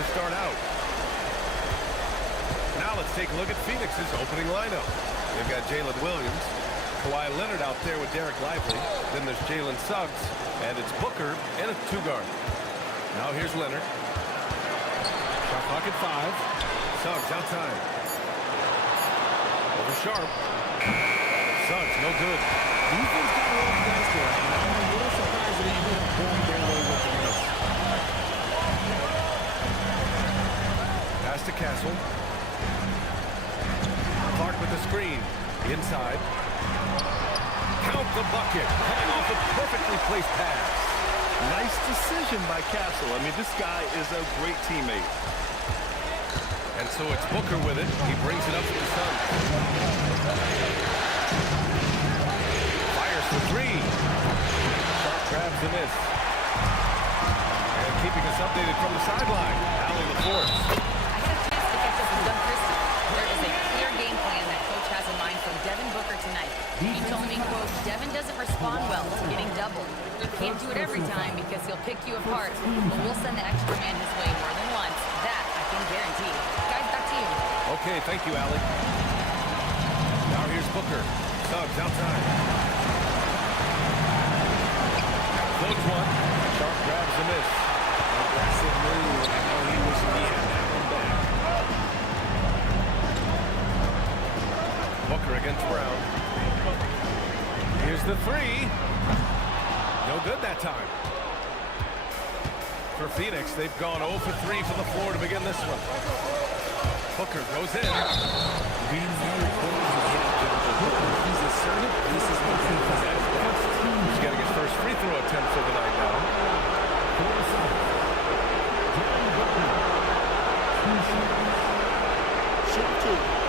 to start out. Now let's take a look at Phoenix's opening lineup. They've got Jalen Williams, Kawhi Leonard out there with Derek Lively. Then there's Jalen Suggs, and it's Booker and a two-guard. Now here's Leonard. Shot clock at 5. Suggs outside. Over Sharp. Suggs, no good. Defense got a little faster, and I'm a little surprised that he didn't going their way with the miss. Pass to Castle. Clark with the screen. Inside. Count the bucket. Coming off a perfectly placed pass. Nice decision by Castle. I mean, this guy is a great teammate. And so it's Booker with it. He brings it up to the Suns. Fires for 3. Sharp grabs the miss. And keeping us updated from the sideline, Allie LaForce. I had a chance to catch up with Doug Christie. There is a clear game plan that Coach has in mind for Devin Booker tonight. He told me, quote, Devin doesn't respond well to getting doubled. He can't do it every time because he'll pick you apart, but we'll send the extra man his way more than once. That I can guarantee. Guys, back to you. Okay, thank you, Allie. Now here's Booker. Suggs outside. Floats one. Sharp grabs the miss. Aggressive move. I know he was he had that one back. Booker against Brown. Here's the 3. No good that time. For Phoenix, they've gone 0 for 3 from the floor to begin this one. Booker goes in. He's assertive. This is what he does at his best. He's getting his first free throw attempt for the night now. Shoot 2.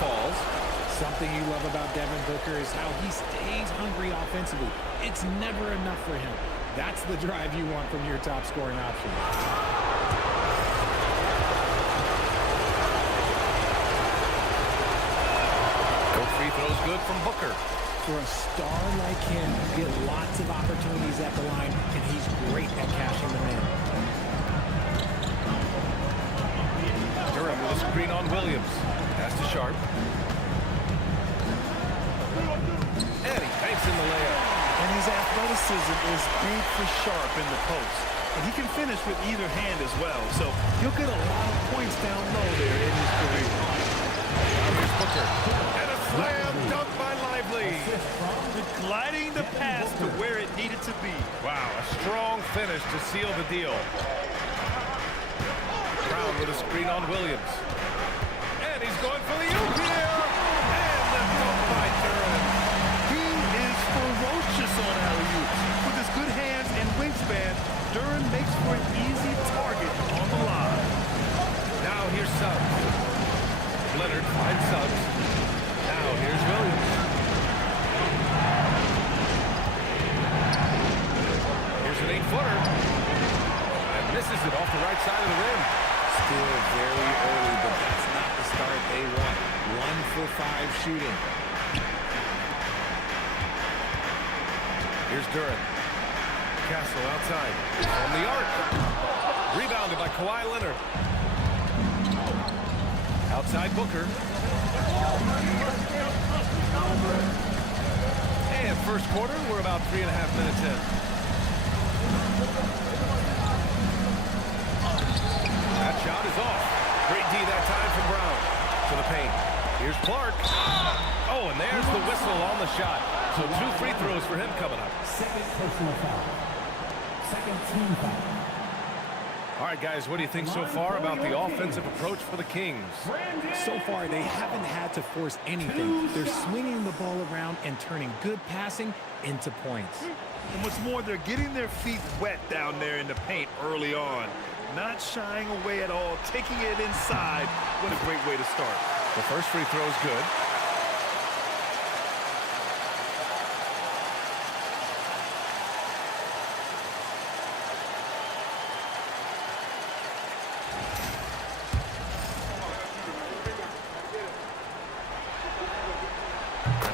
Falls. Something you love about Devin Booker is how he stays hungry offensively. It's never enough for him. That's the drive you want from your top scoring option. No free throws good from Booker. For a star like him, you get lots of opportunities at the line, and he's great at cashing them in. Durham with a screen on Williams. Pass to Sharp. And he banks in the layup. And his athleticism is big for Sharp in the post. And he can finish with either hand as well. So he'll get a lot of points down low there in his career. Now here's Booker. And a slam dunk by Lively. Gliding the pass to where it needed to be. Wow, a strong finish to seal the deal. Brown with a screen on Williams. And he's going for the oop here. And the dunk by Durham. He is ferocious on alley-oops. With his good hands and wingspan, Durham makes for an easy target on the line. Now here's Suggs. Leonard finds Suggs. Now here's Williams. Here's an 8-footer. And misses it off the right side of the rim. Still very early, but that's not the start they want. 1 for 5 shooting. Here's Durham. Castle outside. On the arc. Rebounded by Kawhi Leonard. Outside Booker. And first quarter, we're about 3.5 minutes in. That shot is off. Great D that time from Brown. To the paint. Here's Clark. Oh, and there's the whistle on the shot. So 2 free throws for him coming up. Second personal foul. Second team foul. All right, guys, what do you think so far about the offensive approach for the Kings? So far, they haven't had to force anything. They're swinging the ball around and turning good passing into points. And what's more, they're getting their feet wet down there in the paint early on. Not shying away at all, taking it inside. What a great way to start. The first free throw is good.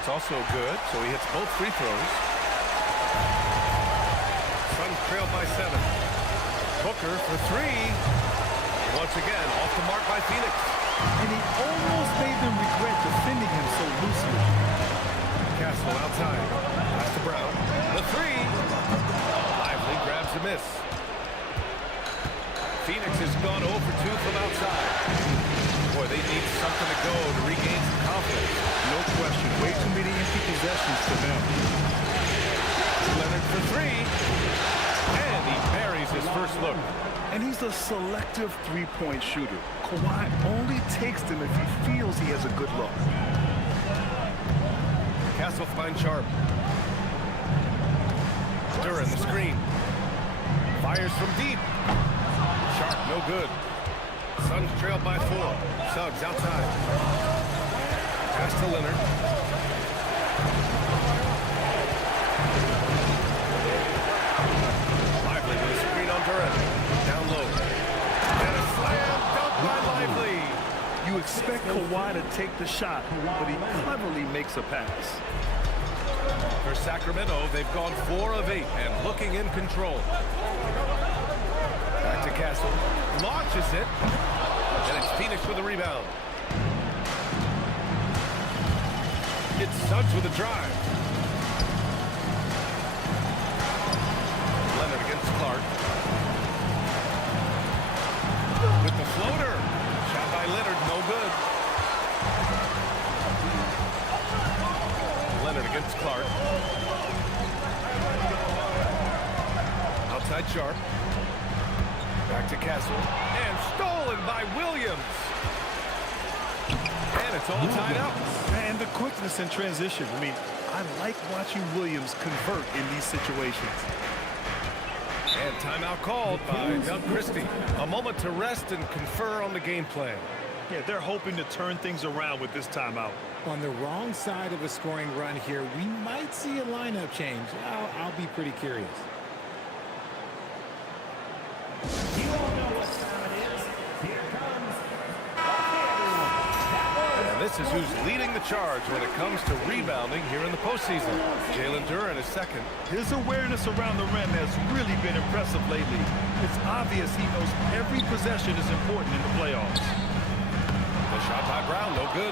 That's also good, so he hits both free throws. Suns trail by 7. Booker for 3. Once again, off the mark by Phoenix. And he almost made them regret defending him so loosely. Castle outside. Pass to Brown. The 3. Lively grabs a miss. Phoenix has gone 0 for 2 from outside. Boy, they need something to go to regain some confidence. No question. Way too many empty possessions for them. Leonard for 3. And he buries his first look. And he's a selective three-point shooter. Kawhi only takes them if he feels he has a good look. Castle finds Sharp. Duran the screen. Fires from deep. Sharp, no good. Suns trail by 4. Suggs outside. Pass to Leonard. Lively with a screen on Duran. Down low. And a slam dunk by Lively. You expect Kawhi to take the shot, but he cleverly makes a pass. For Sacramento, they've gone 4 of 8 and looking in control. Back to Castle. Launches it. And it's Phoenix with a rebound. It's Suggs with a drive. Leonard against Clark. With the floater. Shot by Leonard, no good. Leonard against Clark. Outside Sharp. Back to Castle. And stolen by Williams. And it's all tied up. And the quickness in transition. I mean, I like watching Williams convert in these situations. And timeout called by Doug Christie. A moment to rest and confer on the game plan. Yeah, they're hoping to turn things around with this timeout. On the wrong side of a scoring run here, we might see a lineup change. I'll be pretty curious. You all know what time it is. Here comes. And this is who's leading the charge when it comes to rebounding here in the postseason. Jalen Duran is second. His awareness around the rim has really been impressive lately. It's obvious he knows every possession is important in the playoffs. The shot by Brown, no good.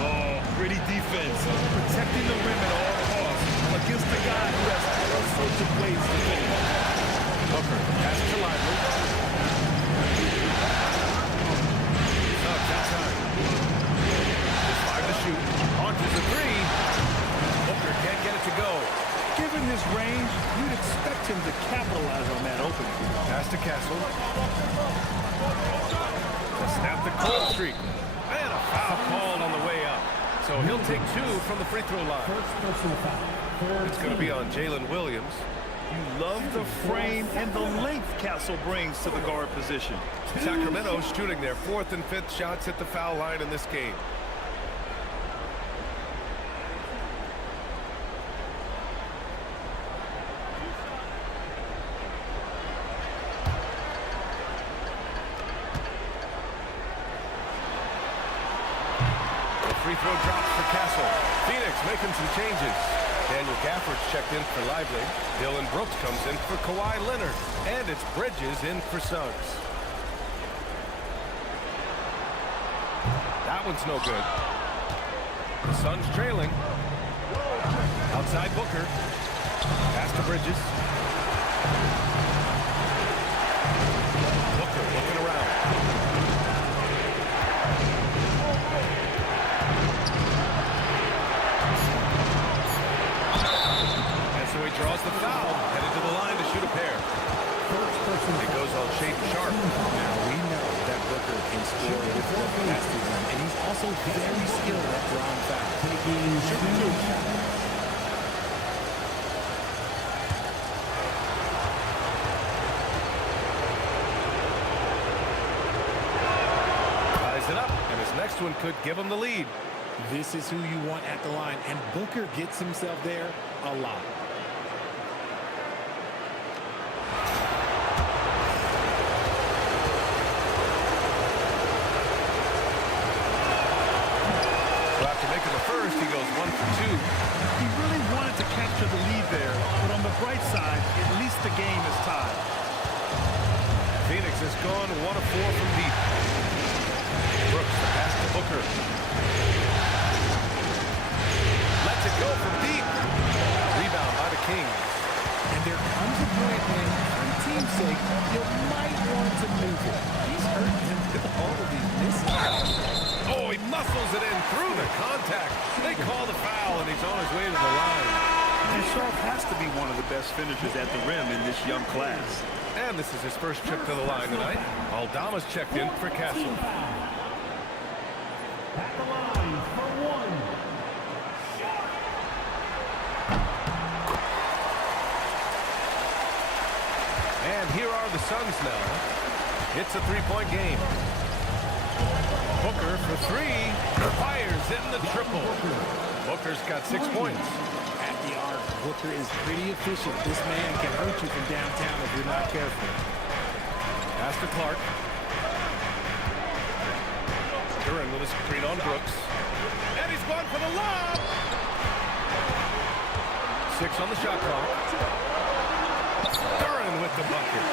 Oh, pretty defense. Protecting the rim at all costs against a guy who has all sorts of ways to finish. Booker, pass to Lively. Suggs outside. Just 5 to shoot. Launches a 3. Booker can't get it to go. Given his range, you'd expect him to capitalize on that opening. Pass to Castle. To snap the cold streak. And a foul called on the way up. So he'll take 2 from the free throw line. First personal foul. It's going to be on Jalen Williams. You love the frame and the length Castle brings to the guard position. Sacramento shooting their 4th and 5th shots at the foul line in this game. Free throw drops for Castle. Phoenix making some changes. Daniel Gafford's checked in for Lively. Dylan Brooks comes in for Kawhi Leonard. And it's Bridges in for Suggs. That one's no good. The Suns trailing. Outside Booker. Pass to Bridges. Booker looking around. So he draws the foul, headed to the line to shoot a pair. It goes on Shaden Sharp. Now, we know that Booker can score with the capacity run, and he's also very skilled at drawing fouls. Ties it up, and his next one could give him the lead. This is who you want at the line, and Booker gets himself there a lot. making the first. He goes 1 for 2. He really wanted to capture the lead there, but on the bright side, at least the game is tied. Phoenix has gone 1 of 4 from deep. Brooks, the pass to Booker. Lets it go from deep. Rebound by the Kings. And there comes a point when, for the team's sake, you might want to move it. He's hurting him with all of these misses. Oh, he muscles it in through the contact. They call the foul, and he's on his way to the line. And Sharp has to be one of the best finishers at the rim in this young class. And this is his first trip to the line tonight. Aldama's checked in for Castle. At the line for one. And here are the Suns now. It's a three-point game. Booker for 3. Fires in the triple. Booker's got 6 points. At the arc, Booker is pretty efficient. This man can hurt you from downtown if you're not careful. Pass to Clark. Duran with a screen on Brooks. And he's going for the lob. 6 on the shot clock. Duran with the bucket.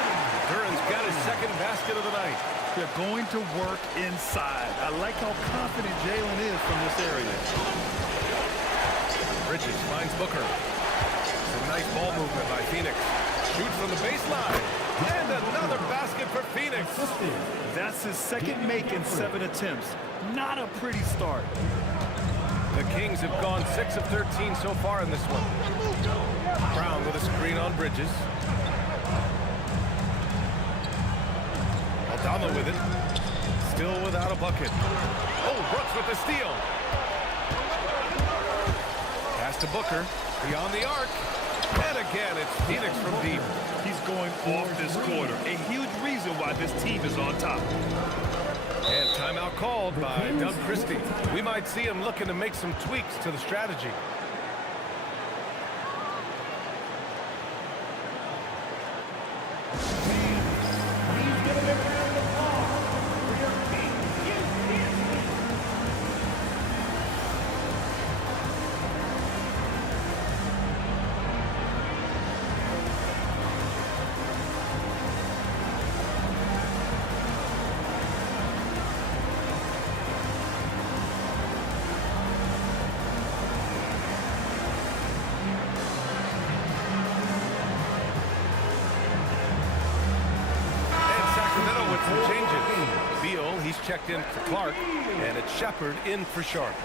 Duran's got his second basket of the night. They're going to work inside. I like how confident Jalen is from this area. Bridges finds Booker. Some nice ball movement by Phoenix. Shoots from the baseline. And another basket for Phoenix. That's his second make in 7 attempts. Not a pretty start. The Kings have gone 6 of 13 so far in this one. Brown with a screen on Bridges. Aldama with it. Still without a bucket. Oh, Brooks with the steal. Pass to Booker. Beyond the arc. And again, it's Phoenix from deep. He's going off this quarter. A huge reason why this team is on top. And timeout called by Doug Christie. We might see him looking to make some tweaks to the strategy. Some changes. Beal, he's checked in for Clark, and it's Shepard in for Sharp.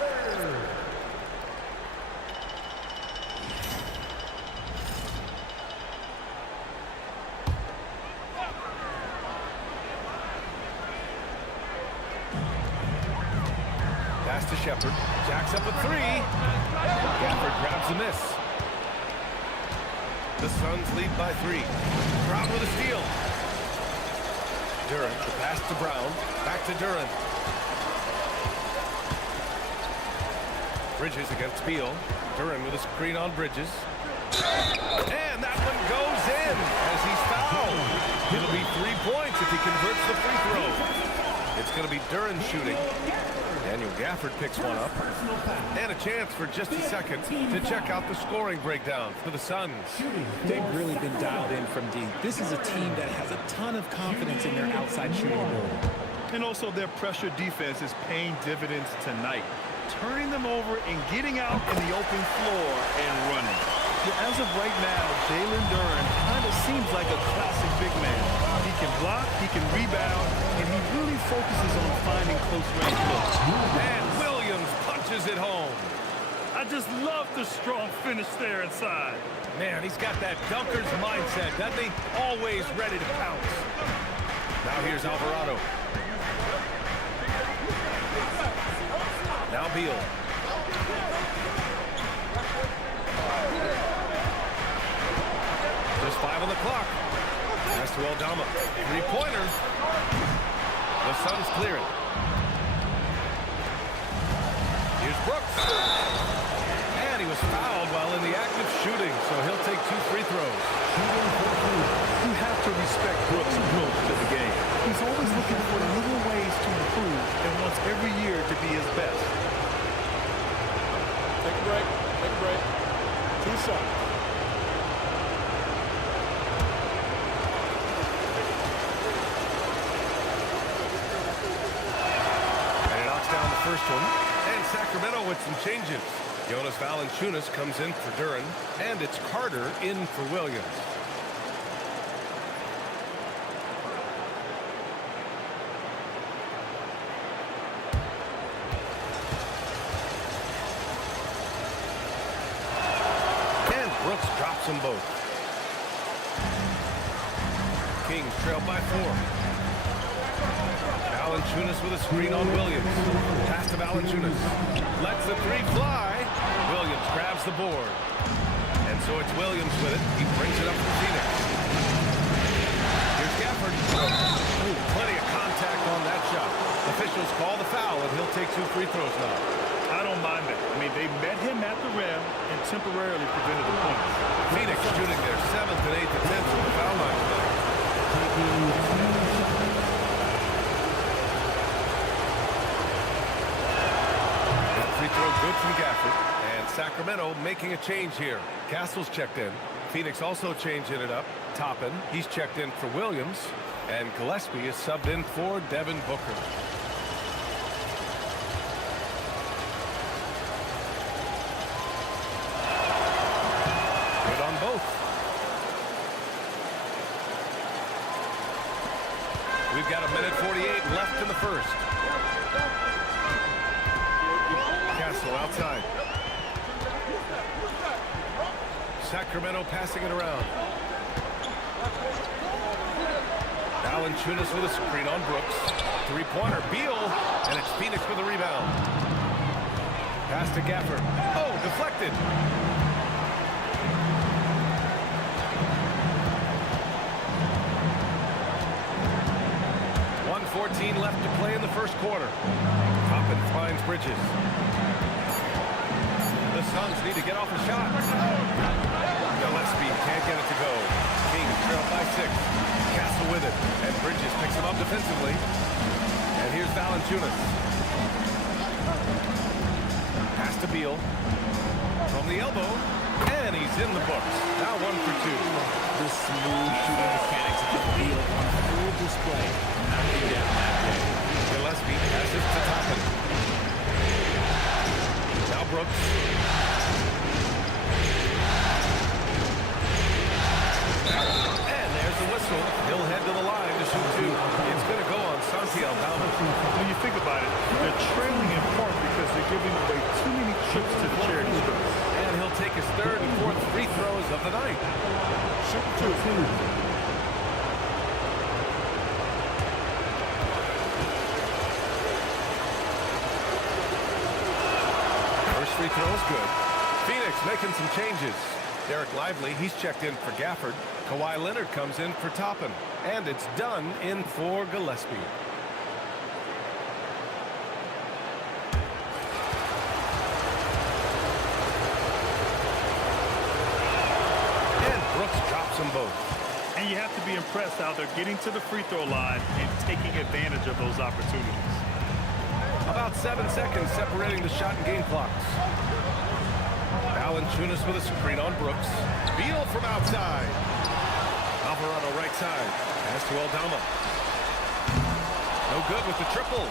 Pass to Shepard. Jacks up a 3. Gafford grabs a miss. The Suns lead by 3. Brown with a steal. Duran, the pass to Brown. Back to Duran. Bridges against Beal. Duran with a screen on Bridges. And that one goes in as he's fouled. It'll be 3 points if he converts the free throw. It's going to be Duran shooting. Daniel Gafford picks one up. And a chance for just a second to check out the scoring breakdown for the Suns. They've really been dialed in from deep. This is a team that has a ton of confidence in their outside shooting ability. And also their pressure defense is paying dividends tonight. Turning them over and getting out in the open floor and running. Yeah, as of right now, Jalen Duran kind of seems like a classic big man. He can block, he can rebound, and he really focuses on finding close-range looks. And Williams punches it home. I just love the strong finish there inside. Man, he's got that dunker's mindset, doesn't he? Always ready to pounce. Now here's Alvarado. Now Beal. Just 5 on the clock. Pass to Aldama. Three-pointer. The Suns clear it. Here's Brooks. And he was fouled while in the act of shooting, so he'll take 2 free throws. You have to respect Brooks' approach to the game. He's always looking for little ways to improve and wants every year to be his best. break. Too short. And he knocks down the first one. And Sacramento with some changes. Jonas Valanciunas comes in for Duren. And it's Carter in for Williams. Brooks drops them both. Kings trail by 4. Valanciunas with a screen on Williams. Pass to Valanciunas. Lets the three fly. Williams grabs the board. And so it's Williams with it. He brings it up for Phoenix. Here's Gafford. Ooh, plenty of contact on that shot. Officials call the foul, and he'll take 2 free throws now. I don't mind that. I mean, they met him at the rim and temporarily prevented the points. Phoenix shooting their 7th and 8th attempts from the foul line tonight. Free throw good from Gafford. And Sacramento making a change here. Castle's checked in. Phoenix also changing it up. Toppin, he's checked in for Williams. And Gillespie is subbed in for Devin Booker. Good on both. We've got 1:48 left in the first. Castle outside. Sacramento passing it around. Valanciunas with a screen on Brooks. Three-pointer, Beal, and it's Phoenix with a rebound. Pass to Gafford. Oh, deflected. .114 left to play in the first quarter. Toppin finds Bridges. The Suns need to get off a shot. Gillespie can't get it to go. Kings trail by 6. Castle with it. And Bridges picks him up defensively. And here's Valanciunas. Pass to Beal. From the elbow. And he's in the books. Now 1 for 2. The smooth shooting mechanics of Beal on full display. Knocking down that play. Gillespie passes to Toppin. Now Brooks. And there's the whistle. He'll head to the line to shoot 2. It's going to go on Santi Aldama. When you think about it, they're trailing in part because they're giving away too many trips to the charity strips. And he'll take his 3rd and 4th free throws of the night. Shoot 2. First free throw is good. Phoenix making some changes. Derek Lively, he's checked in for Gafford. Kawhi Leonard comes in for Toppin. And it's done in for Gillespie. And Brooks drops them both. And you have to be impressed how they're getting to the free throw line and taking advantage of those opportunities. About 7 seconds separating the shot and game clocks. Valanciunas with a screen on Brooks. Beal from outside. Alvarado right side. Pass to Aldama. No good with the triple.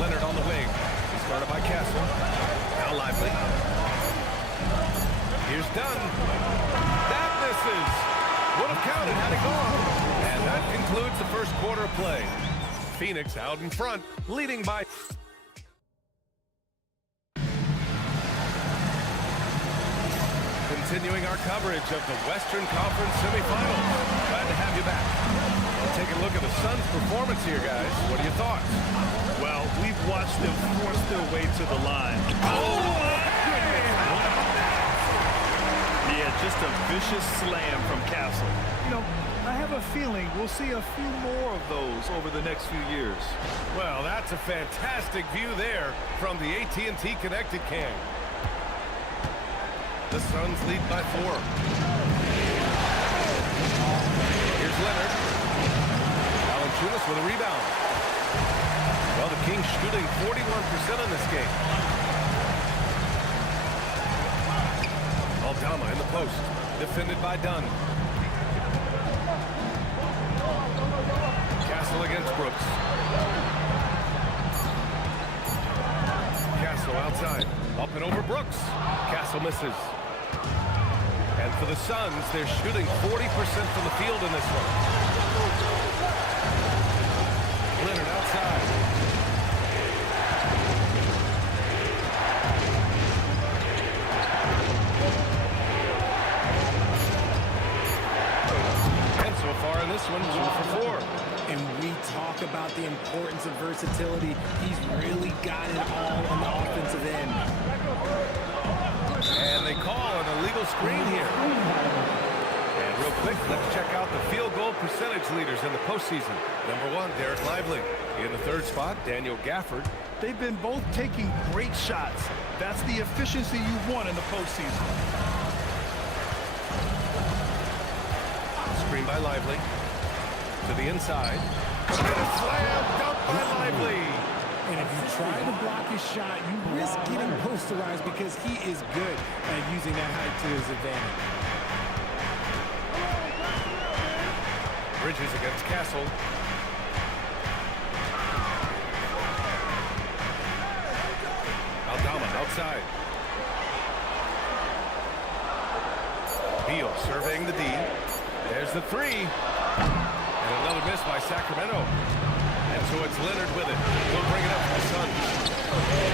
Leonard on the wing. He's guarded by Castle. Now Lively. Here's Dunn. That misses. Would have counted had it gone. And that concludes the first quarter of play. Phoenix out in front, leading by... Continuing our coverage of the Western Conference semifinals. Glad to have you back. We'll take a look at the Suns' performance here, guys. What are your thoughts? Well, we've watched them force their way to the line. Yeah, just a vicious slam from Castle. You know, I have a feeling we'll see a few more of those over the next few years. Well, that's a fantastic view there from the AT&T Connected Cam. The Suns lead by 4. Here's Leonard. Valanciunas with a rebound. Well, the Kings shooting 41% in this game. Aldama in the post. Defended by Dunn. Castle against Brooks. Castle outside. Up and over Brooks. Castle misses. And for the Suns, they're shooting 40% from the field in this one. Leonard outside. And so far in this one, 2 for 4. And we talk about the importance of versatility. He's really got it all on the offensive end. And they call an illegal screen here. And real quick, let's check out the field goal percentage leaders in the postseason. Number 1, Derek Lively. In the 3rd spot, Daniel Gafford. They've been both taking great shots. That's the efficiency you want in the postseason. Screen by Lively. To the inside. And a slam dunk by Lively. And if you try to block his shot, you risk getting posterized because he is good at using that height to his advantage. Bridges against Castle. Aldama outside. Beal surveying the D. There's the 3. And another miss by Sacramento. And so it's Leonard with it. He'll bring it up for the Suns.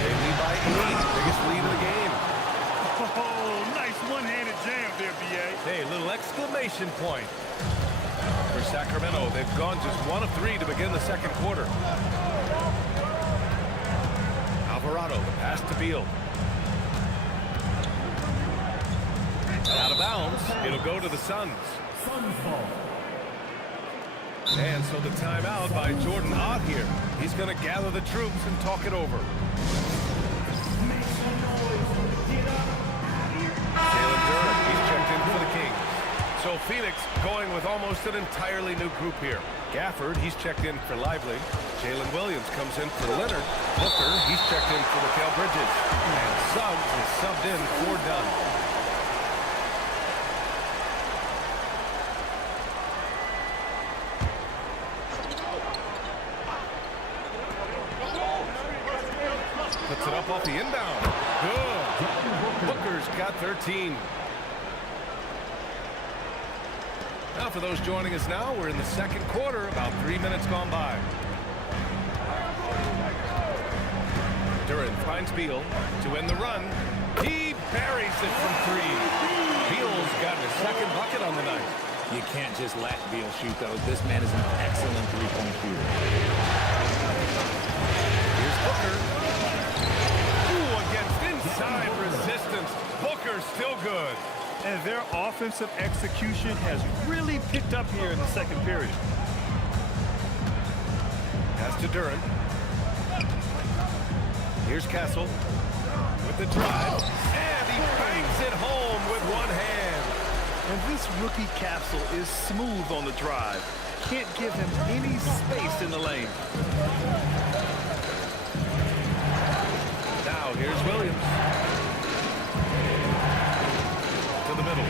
They lead by 8. Biggest lead of the game. Oh, nice one-handed jam there, B.A. Hey, little exclamation point. For Sacramento, they've gone just 1 of 3 to begin the second quarter. Alvarado, the pass to Beal. Out of bounds. It'll go to the Suns. Suns ball. And so the timeout by Jordan Ott here. He's going to gather the troops and talk it over. Make some noise. Get up. Jalen Durham, he's checked in for the Kings. So Phoenix going with almost an entirely new group here. Gafford, he's checked in for Lively. Jalen Williams comes in for Leonard. Booker, he's checked in for Mikal Bridges. And Suggs is subbed in for Dunn. Puts it up off the inbound. Good. Booker's got 13. Now for those joining us now, we're in the second quarter, about 3 minutes gone by. Duran finds Beal to end the run. He buries it from 3. Beal's got his second bucket on the night. You can't just let Beal shoot those. This man is an excellent three-point shooter. Here's Booker. Ooh, against inside resistance. Booker still good. And their offensive execution has really picked up here in the second period. Pass to Duran. Here's Castle with the drive. And he bangs it home with one hand. And this rookie Castle is smooth on the drive. Can't give him any space in the lane. Now here's Williams. To the middle.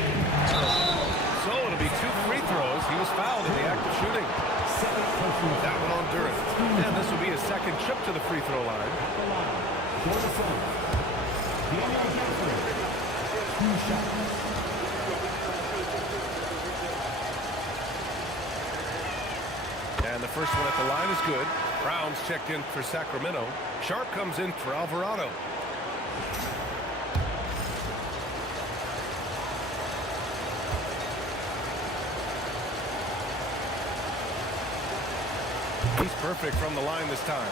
So it'll be 2 free throws. He was fouled in the act of shooting. That one on Duran. And this will be his second trip to the free throw line. For the Suns. Daniel Gafford. 2 shots. And the first one at the line is good. Brown's checked in for Sacramento. Sharp comes in for Alvarado. He's perfect from the line this time.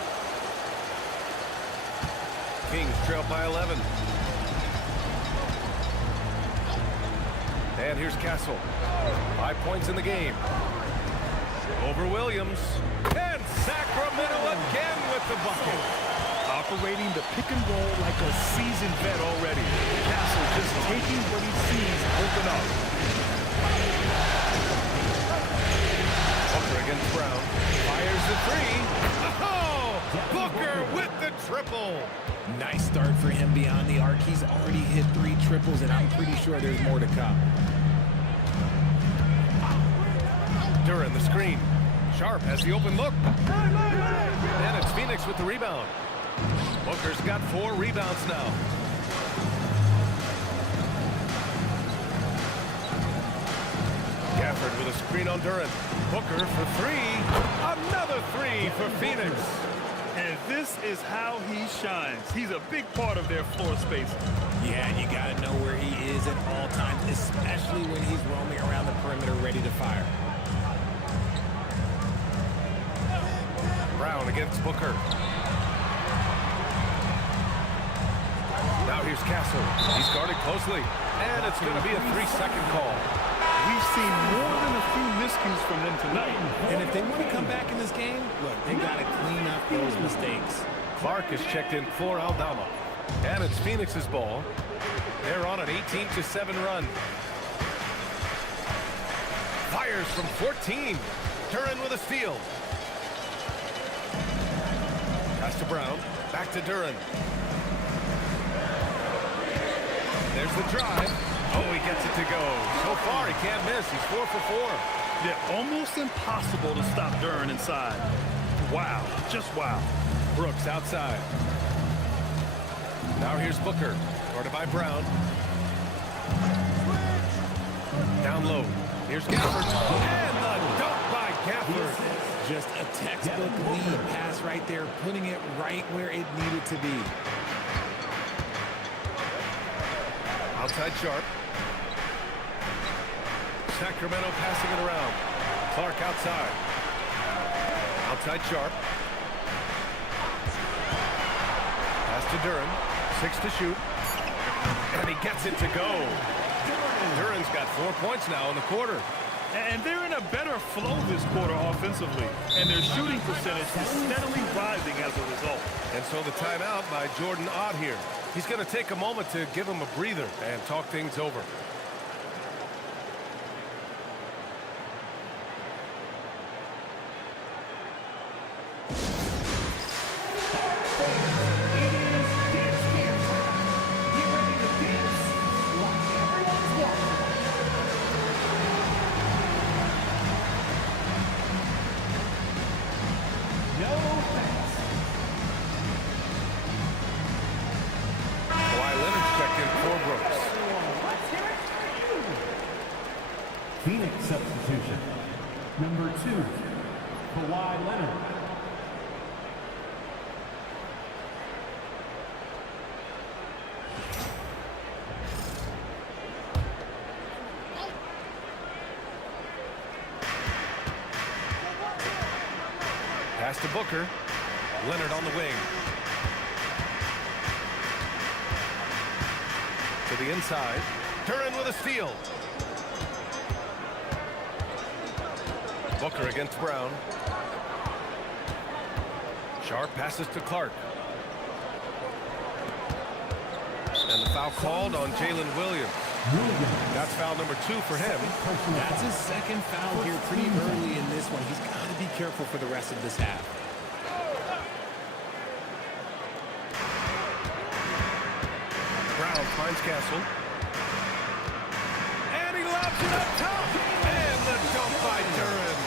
Kings trail by 11. And here's Castle. 5 points in the game. Over Williams. And Sacramento again with the bucket. Operating the pick and roll like a seasoned vet already. Castle just taking what he sees open up. Booker against Brown. Fires the three. Oh! Booker with the triple. Nice start for him beyond the arc. He's already hit 3 triples, and I'm pretty sure there's more to come. Duran the screen. Sharp has the open look. And it's Phoenix with the rebound. Booker's got 4 rebounds now. Gafford with a screen on Duran. Booker for 3. Another 3 for Phoenix. And this is how he shines. He's a big part of their floor space. Yeah, and you got to know where he is at all times, especially when he's roaming around the perimeter ready to fire. Brown against Booker. Now here's Castle. He's guarded closely. And it's going to be a 3-second call. We've seen more than a few miscues from them tonight. And if they want to come back in this game, look, they got to clean up those mistakes. Clark is checked in for Aldama. And it's Phoenix's ball. They're on an 18-7 run. Fires from 14. Duran with a steal. Pass to Brown. Back to Duran. There's the drive. Oh, he gets it to go. So far, he can't miss. He's 4 for 4. Yeah, almost impossible to stop Duran inside. Wow, just wow. Brooks outside. Now here's Booker. Guarded by Brown. Down low. Here's Gafford. And the dunk by Gafford. Just a textbook lead pass right there, putting it right where it needed to be. Outside Sharp. Sacramento passing it around. Clark outside. Outside Sharp. Pass to Duran. 6 to shoot. And he gets it to go. Duran's got 4 points now in the quarter. And they're in a better flow this quarter offensively. And their shooting percentage is steadily rising as a result. And so the timeout by Jordan Ott here. He's going to take a moment to give him a breather and talk things over. Phoenix substitution. Number 2, Kawhi Leonard. Pass to Booker. Leonard on the wing. To the inside. Duran with a steal. Booker against Brown. Sharp passes to Clark. And the foul called on Jalen Williams. That's foul number 2 for him. That's his second foul here pretty early in this one. He's got to be careful for the rest of this half. Brown finds Castle. And he lobs it up top. And the dunk by Duran.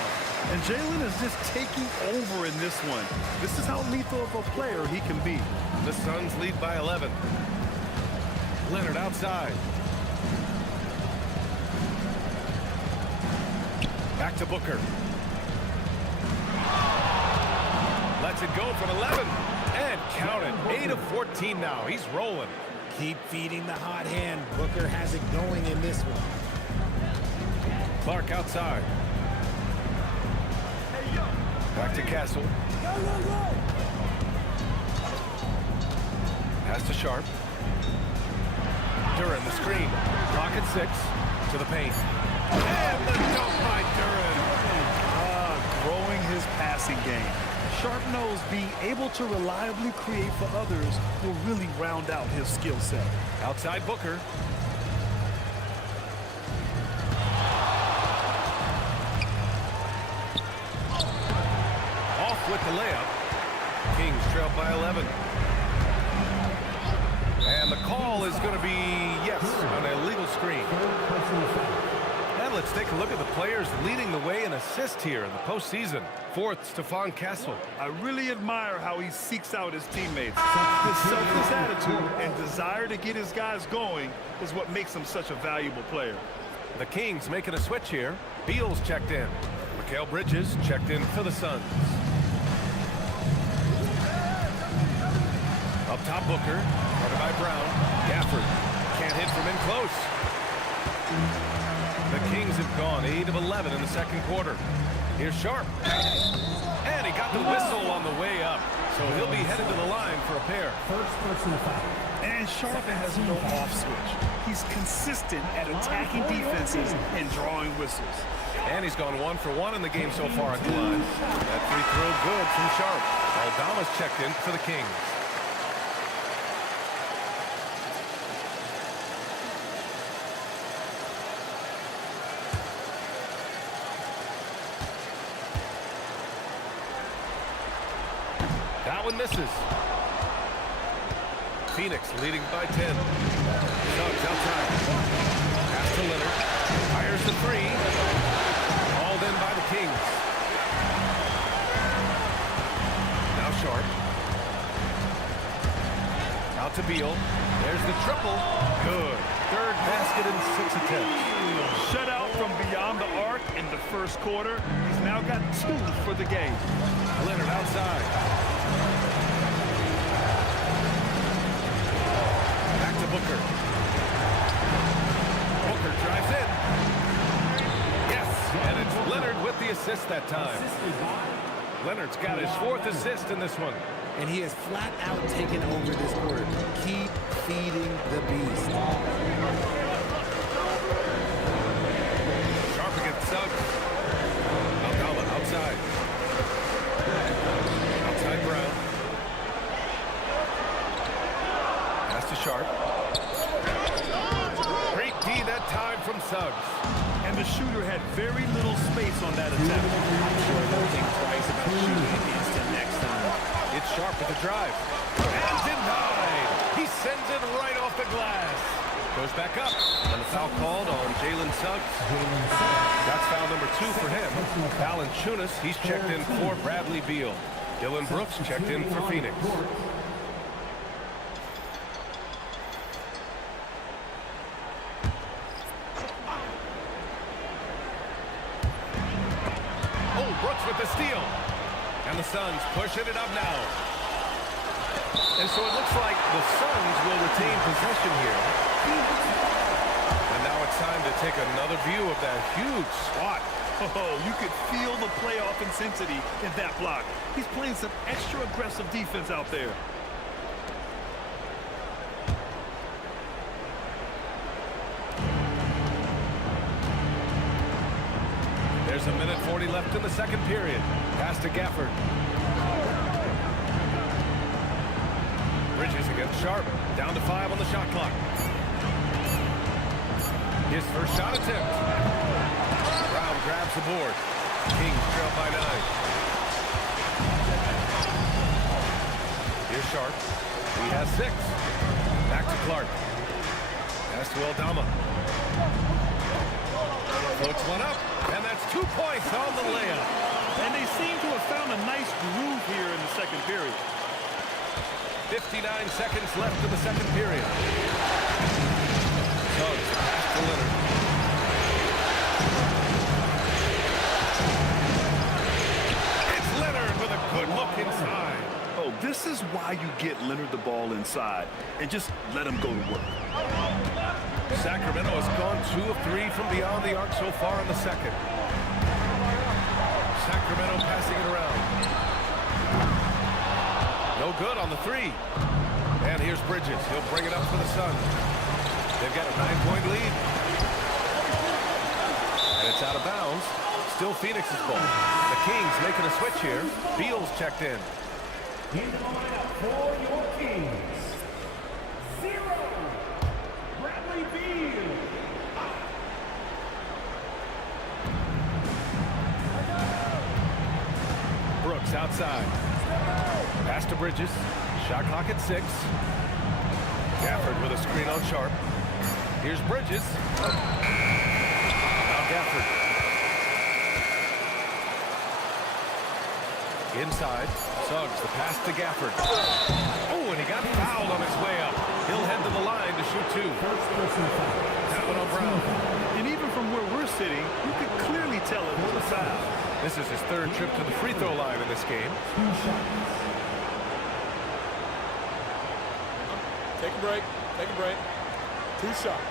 And Jalen is just taking over in this one. This is how lethal of a player he can be. The Suns lead by 11. Leonard outside. Back to Booker. Lets it go from 11. And count it. 8 of 14 now. He's rolling. Keep feeding the hot hand. Booker has it going in this one. Clark outside. Back to Castle. Pass to Sharp. Duran the screen. Clock at 6. To the paint. And the dunk by Duran. Growing his passing game. Sharp knows being able to reliably create for others will really round out his skill set. Outside Booker. a layup. Kings trail by 11. And the call is going to be, yes, on a illegal screen. And let's take a look at the players leading the way in assists here in the postseason. Fourth, Stephon Castle. I really admire how he seeks out his teammates. His selfless attitude and desire to get his guys going is what makes him such a valuable player. The Kings making a switch here. Beal's checked in. Mikal Bridges checked in for the Suns. Up top, Booker. Covered by Brown. Gafford can't hit from in close. The Kings have gone 8 of 11 in the second quarter. Here's Sharp. And he got the whistle on the way up. So he'll be headed to the line for a pair. First personal foul. And Sharp has no off switch. He's consistent at attacking defenses and drawing whistles. And he's gone 1 for 1 in the game so far at the line. That free throw good from Sharp. Aldama's checked in for the Kings. That one misses. Phoenix leading by 10. Suggs outside. Pass to Leonard. Fires the three. Hauled in by the Kings. Now Sharp. Out to Beal. There's the triple. Good. Third basket in 6 attempts. Shut out from beyond the arc in the first quarter. He's now got 2 for the game. Leonard outside. Back to Booker. Booker drives in. Yes, and it's Leonard with the assist that time. Leonard's got his 4th assist in this one. And he has flat out taken over this quarter. Keep feeding the beast. Sharp against Suggs. Aldama outside. Outside Brown. Pass to Sharp. Great D that time from Suggs. And the shooter had very little space on that attempt. I'm sure they'll think twice about shooting it instant next time. It's Sharp with the drive. And denied. He sends it right off the glass. Goes back up. And the foul called on Jalen Suggs. That's foul number 2 for him. Valanciunas, he's checked in for Bradley Beal. Dylan Brooks checked in for Phoenix. Oh, Brooks with the steal. And the Suns pushing it up now. And so it looks like the Suns will retain possession here. And now it's time to take another view of that huge swat. Oh, you could feel the playoff intensity in that block. He's playing some extra aggressive defense out there. There's 1:40 left in the second period. Pass to Gafford. Bridges against Sharp. Down to 5 on the shot clock. His first shot attempt. Brown grabs the board. Kings trail by 9. Here's Sharp. He has 6. Back to Clark. Pass to Aldama. Floats one up. And that's 2 points on the layup. And they seem to have found a nice groove here in the second period. 59 seconds left in the second period. Suggs pass to Leonard. It's Leonard with a good look inside. Oh, this is why you get Leonard the ball inside and just let him go to work. Sacramento has gone 2 of 3 from beyond the arc so far in the second. Sacramento passing it around. No good on the 3. And here's Bridges. He'll bring it up for the Suns. They've got a 9-point lead. And it's out of bounds. Still Phoenix's ball. The Kings making a switch here. Beal's checked in. In the lineup for your Kings, 0, Bradley Beal. Brooks outside. Pass to Bridges. Shot clock at 6. Gafford with a screen on Sharp. Here's Bridges. Now Gafford. Inside. Suggs, the pass to Gafford. Oh, and he got fouled on his way up. He'll head to the line to shoot 2. That one on Brown. And even from where we're sitting, you could clearly tell it was a foul. This is his 3rd trip to the free throw line in this game. Take a break. Take a break. 2 shots.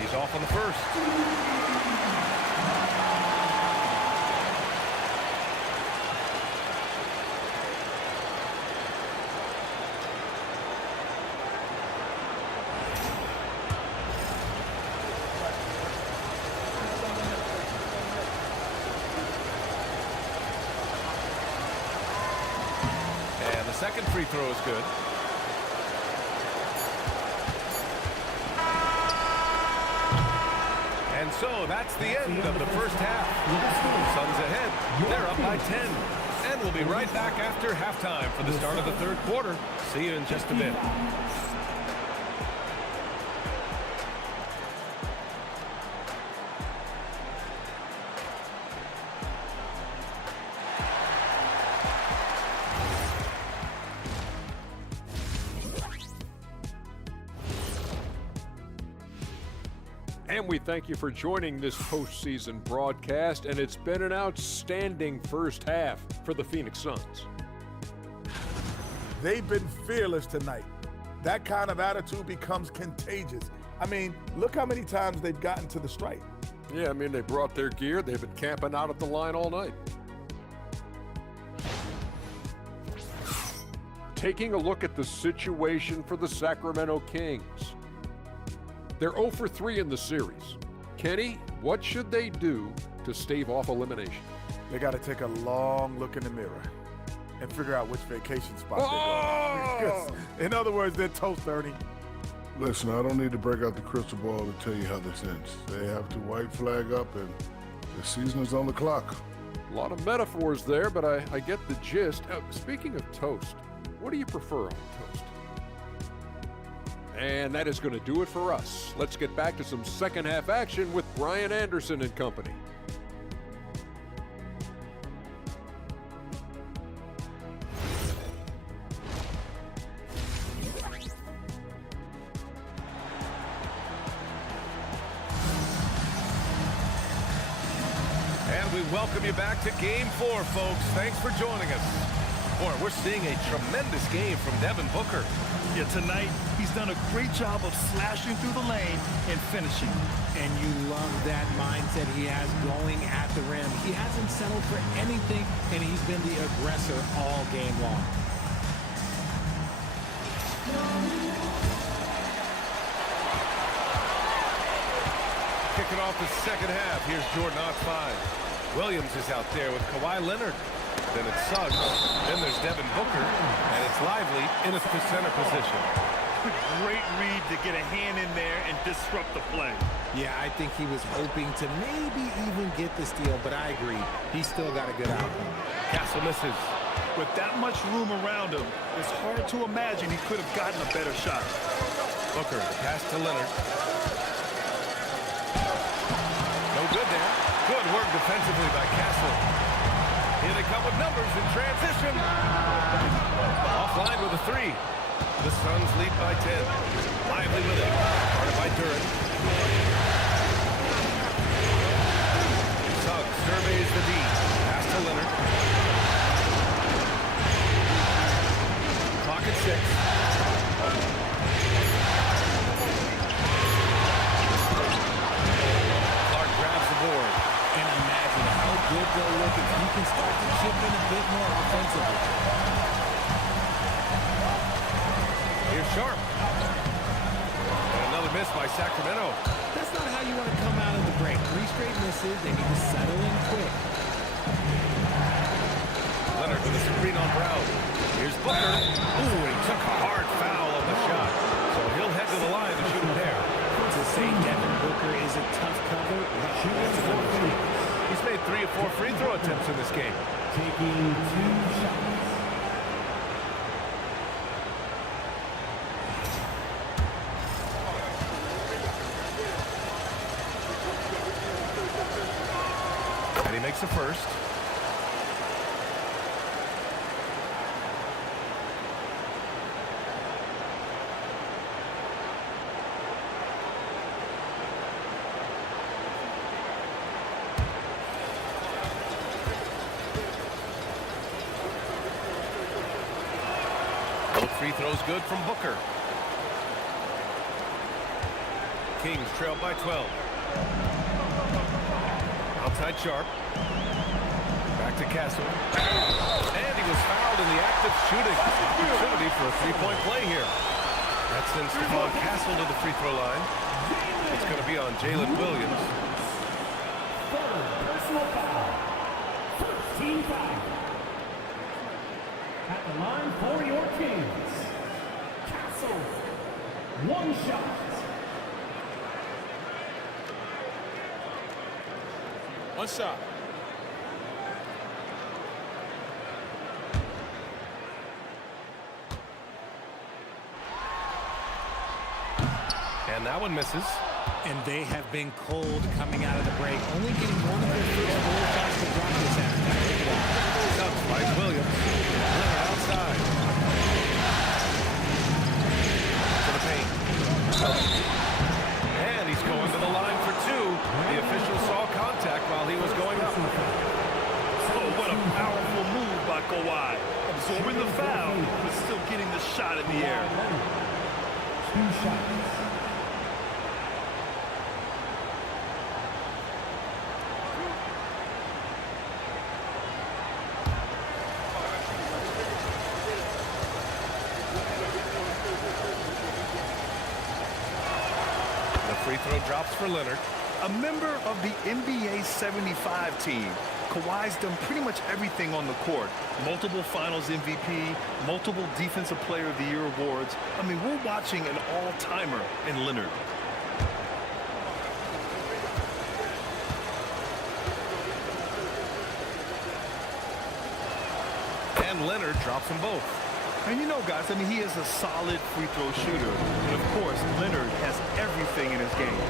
He's off on the first. And the second free throw is good. And so that's the end of the first half. Suns ahead. They're up by 10. And we'll be right back after halftime for the start of the 3rd quarter. See you in just a bit. And we thank you for joining this postseason broadcast, and it's been an outstanding first half for the Phoenix Suns. They've been fearless tonight. That kind of attitude becomes contagious. I mean, look how many times they've gotten to the stripe. Yeah, I mean, they brought their gear. They've been camping out at the line all night. Taking a look at the situation for the Sacramento Kings. They're 0 for 3 in the series. Kenny, what should they do to stave off elimination? They got to take a long look in the mirror and figure out which vacation spot they're going. In other words, they're toast, Ernie. Listen, I don't need to break out the crystal ball to tell you how this ends. They have to white flag up, and the season is on the clock. A lot of metaphors there, but I get the gist. Speaking of toast, what do you prefer on toast? And that is going to do it for us. Let's get back to some second half action with Brian Anderson and company. And we welcome you back to Game 4, folks. Thanks for joining us. Boy, we're seeing a tremendous game from Devin Booker. Yeah, tonight, he's done a great job of slashing through the lane and finishing. And you love that mindset he has going at the rim. He hasn't settled for anything, and he's been the aggressor all game long. Kicking off the second half, here's Jordan on 5. Williams is out there with Kawhi Leonard. Then it's Suggs. Then there's Devin Booker. And it's Lively in the center position. Great read to get a hand in there and disrupt the play. Yeah, I think he was hoping to maybe even get the steal, but I agree. He's still got a good outcome. Castle misses. With that much room around him, it's hard to imagine he could have gotten a better shot. Booker, pass to Leonard. No good there. Good work defensively by Castle. Here they come with numbers in transition. Offline with a 3. The Suns lead by 10. Lively with it. Guarded by Duran. Suggs surveys the D. Pass to Leonard. Clock at 6. Clark grabs the board. And imagine how good they'll look if he can start to chip in a bit more offensively. Here's Sharp. And another miss by Sacramento. That's not how you want to come out of the break. 3 straight misses. They need to settle in quick. Leonard with a screen on Brown. Here's Booker. Ooh, he took a hard foul on the shot. So he'll head to the line to shoot a pair. To say Devin Booker is a tough cover, that's a good thing. He's made 3 of 4 free throw attempts in this game. Taking 2 shots. And he makes the first. Both free throws good from Booker. Kings trail by 12. Outside Sharp. Back to Castle. And he was fouled in the act of shooting. Opportunity for a three-point play here. That sends Stephon Castle to the free throw line. It's going to be on Jalen Williams. Third personal foul. First team foul. At the line for your Kings. Castle. 1 shot. One shot. And that one misses. And they have been cold coming out of the break, only getting one of their first 4 shots to drop this afternoon. Suggs finds Williams. Leonard outside. To the paint. And he's going to the line for 2. The official saw contact while he was going up. Oh, what a powerful move by Kawhi. Absorbing the foul, but still getting the shot in the air. 2 shots. The free throw drops for Leonard. A member of the NBA 75 team, Kawhi's done pretty much everything on the court. Multiple Finals MVP, multiple Defensive Player of the Year awards. I mean, we're watching an all-timer in Leonard. And Leonard drops them both. And you know, guys, I mean, he is a solid free throw shooter. And, of course, Leonard has everything in his game.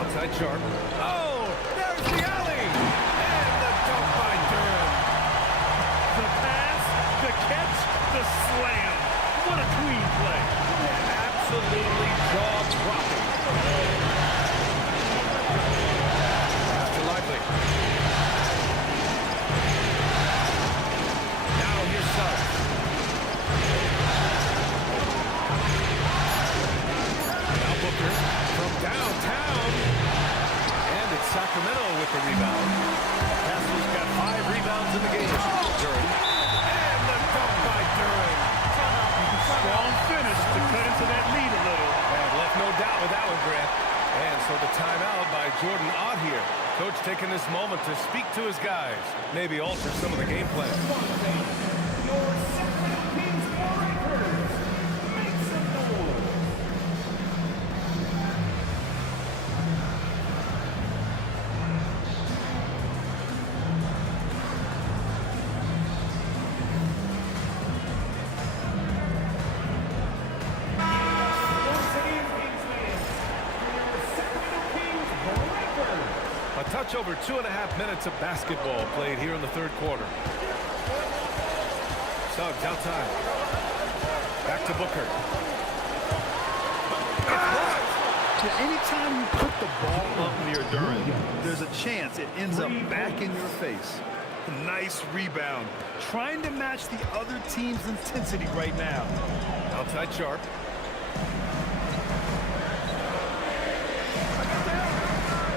Outside Sharp. Oh, there's the alley. And the dunk by Durham. The pass, the catch, the slam. What a clean play. Absolutely jaw-dropping. After Lively. Now here's Suggs. Now Booker from downtown. And it's Sacramento with the rebound. Castle's got 5 rebounds in the game. Durham. And the dunk by Durham. Strong finish to cut into that lead a little. And left no doubt with that one, Grant. And so the timeout by Jordan Ott here. Coach taking this moment to speak to his guys. Maybe alter some of the game plan. Your Sacramento Kings Warriors. Make some noise. A touch over 2.5 minutes of basketball played here in the third quarter. Suggs outside. Back to Booker. Yeah, anytime you put the ball up near Durham, there's a chance it ends up back in your face. Nice rebound. Trying to match the other team's intensity right now. Outside Sharp.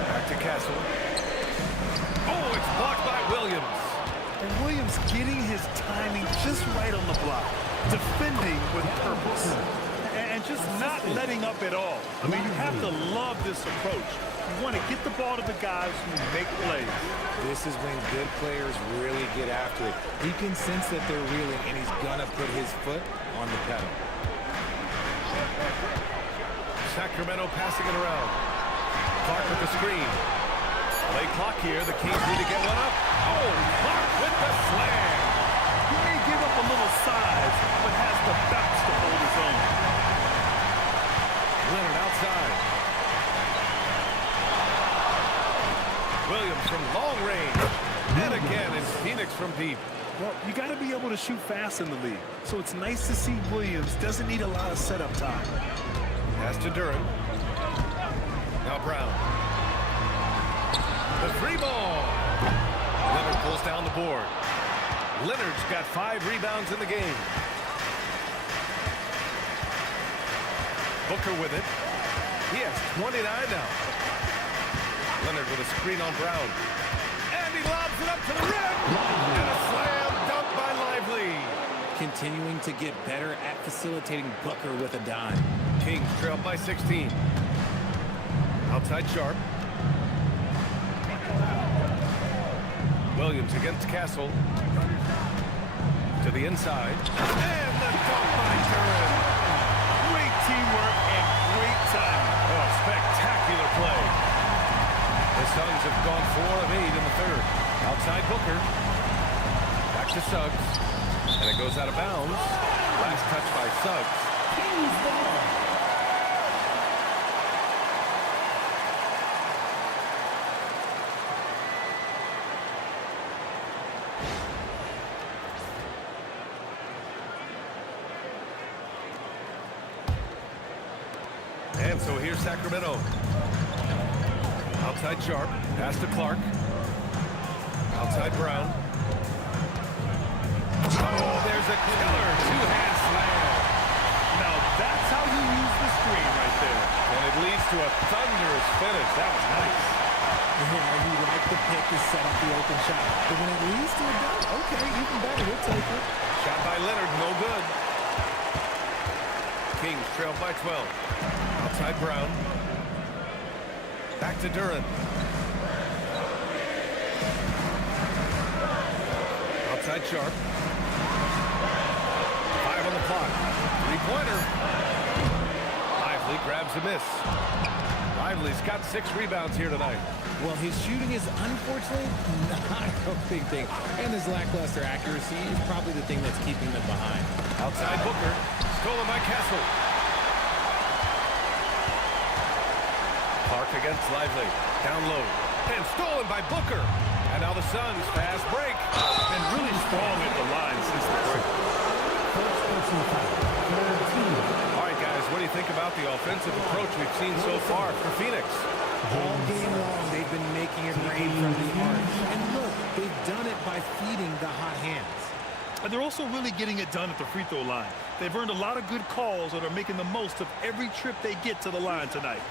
Back to Castle. Oh, it's blocked by Williams. And Williams getting his timing just right on the block. Defending with purpose. And just not not letting up at all. I mean, you have to love this approach. You want to get the ball to the guys who make plays. This is when good players really get after it. He can sense that they're reeling, and he's going to put his foot on the pedal. Sacramento passing it around. Clark with the screen. Play clock here. The Kings need to get one up. Oh, Clark with the slam. He may give up a little size, but has the bounce to hold his own. Leonard outside. Williams from long range. And again, it's Phoenix from deep. Well, you got to be able to shoot fast in the league. So it's nice to see Williams doesn't need a lot of setup time. Pass to Duran. Now Brown. The free ball. Leonard pulls down the board. Leonard's got 5 rebounds in the game. Booker with it. He has 29 now. Leonard with a screen on Brown. And he lobs it up to the rim. And a slam dunk by Lively. Continuing to get better at facilitating Booker with a dime. Kings trail by 16. Outside Sharp. Williams against Castle. To the inside. And the dunk by Duran. Great teamwork and great timing. Oh, spectacular play. The Suns have gone 4 of 8 in the third. Outside Booker. Back to Suggs. And it goes out of bounds. Last touch by Suggs. Kings ball. And so here's Sacramento. Outside Sharp. Pass to Clark. Outside Brown. Oh, there's a killer two-hand slam. Now that's how you use the screen right there. And it leads to a thunderous finish. That was nice. Yeah, you like the pick to set up the open shot. But when it leads to a dunk, okay, even better. We'll take it. Shot by Leonard, no good. Kings trail by 12. Outside Brown. Back to Duran. Outside Sharp. 5 on the clock. 3-pointer. Lively grabs a miss. Lively's got 6 rebounds here tonight. Well, his shooting is unfortunately not a big thing. And his lackluster accuracy is probably the thing that's keeping them behind. Outside Booker. Stolen by Castle. Clark against Lively. Down low. And stolen by Booker. And now the Suns fast break. And really strong at the line since the break. All right, guys, what do you think about the offensive approach we've seen so far for Phoenix? All game long, they've been making it rain from the arch. And look, they've done it by feeding the hot hands. And they're also really getting it done at the free throw line. They've earned a lot of good calls and are making the most of every trip they get to the line tonight.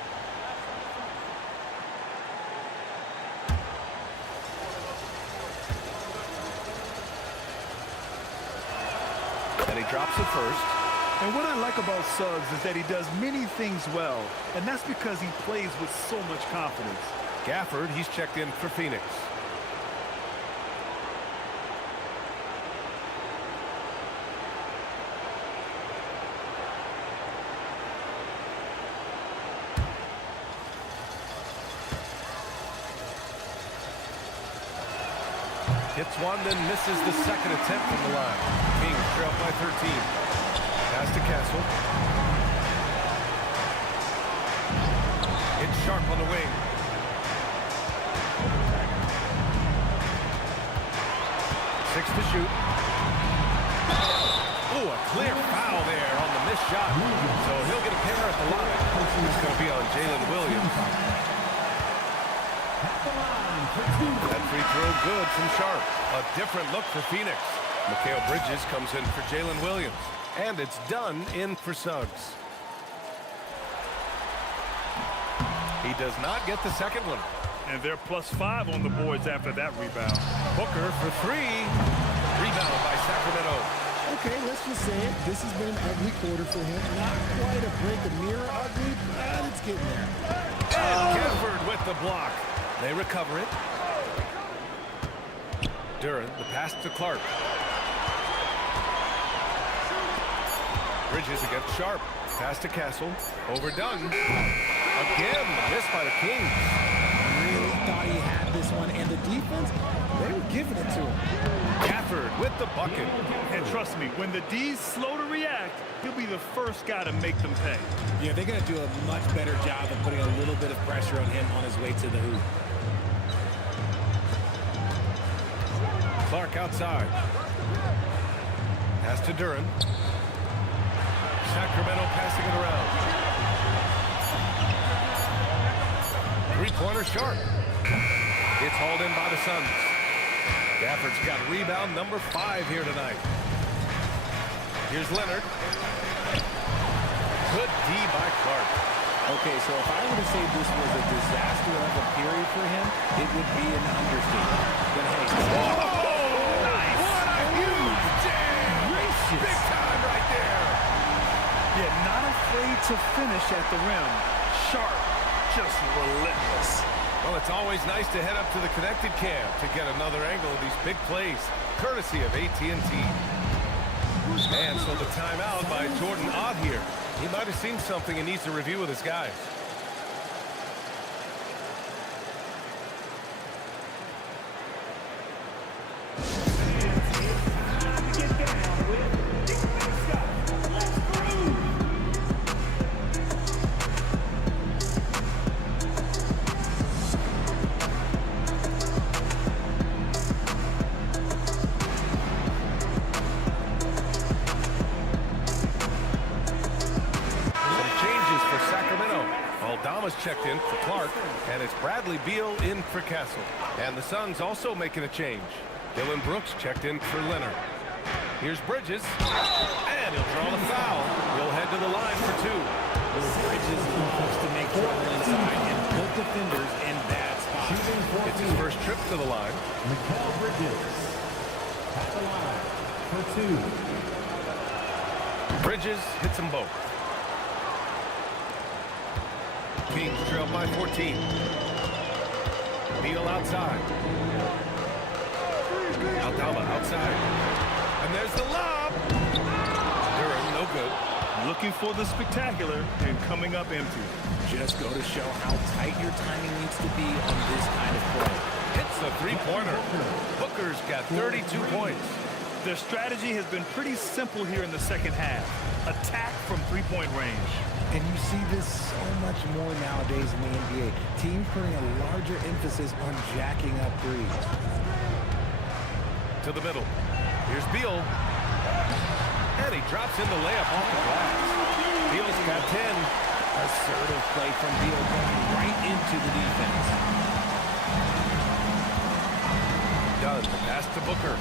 And he drops it first. And what I like about Suggs is that he does many things well, and that's because he plays with so much confidence. Gafford, he's checked in for Phoenix. Hits one, then misses the second attempt from the line. Kings trail by 13. Pass to Castle. It's Sharp on the wing. Six to shoot. Oh, a clear foul there on the missed shot. So he'll get a pair at the line. It's going to be on Jalen Williams. That free throw good from Sharp. A different look for Phoenix. Mikal Bridges comes in for Jalen Williams. And it's done in for Suggs. He does not get the second one. And they're +5 on the boards after that rebound. Booker for 3. Rebound by Sacramento. Okay, let's just say it. This has been an ugly quarter for him. Not quite a break a mirror ugly, but it's getting there. And Gifford with the block. They recover it. Duran, the pass to Clark. Bridges against Sharp. Pass to Castle. Overdone. Again, missed by the Kings. Really thought he had this one, and the defense, they were giving it to him. Gafford with the bucket. And trust me, when the D's slow to react, he'll be the first guy to make them pay. Yeah, they're going to do a much better job of putting a little bit of pressure on him on his way to the hoop. Clark outside. Pass to Duran. Sacramento passing it around. Three-pointer Sharp. It's hauled in by the Suns. Gafford's got rebound number 5 here tonight. Here's Leonard. Good D by Clark. Okay, so if I were to say this was a disaster of a period for him, it would be an understatement. But hey, Nice. What a huge jam. Big time right there. Yeah, not afraid to finish at the rim. Sharp, just relentless. Well, it's always nice to head up to the connected cam to get another angle of these big plays, courtesy of AT&T. And so the timeout by Jordan Ott here. He might have seen something and needs to review with his guys. Checked in for Clark, and it's Bradley Beal in for Castle. And the Suns also making a change. Dylan Brooks checked in for Leonard. Here's Bridges, and he'll draw the foul. He'll head to the line for 2. Bridges loves to make trouble inside and put defenders in bad spots. It's his first trip to the line. Mikal Bridges at the line for 2. Bridges hits them both. Kings trail by 14. Beal outside. Aldama outside. And there's the lob. Durham, no good. Looking for the spectacular and coming up empty. Just go to show how tight your timing needs to be on this kind of play. Hits a three-pointer. Booker's got 32 points. Their strategy has been pretty simple here in the second half. Attack from three-point range. And you see this so much more nowadays in the NBA. Teams putting a larger emphasis on jacking up threes. To the middle. Here's Beal. And he drops in the layup off the glass. Beal's got 10. Assertive play from Beal going right into the defense. Does the pass to Booker.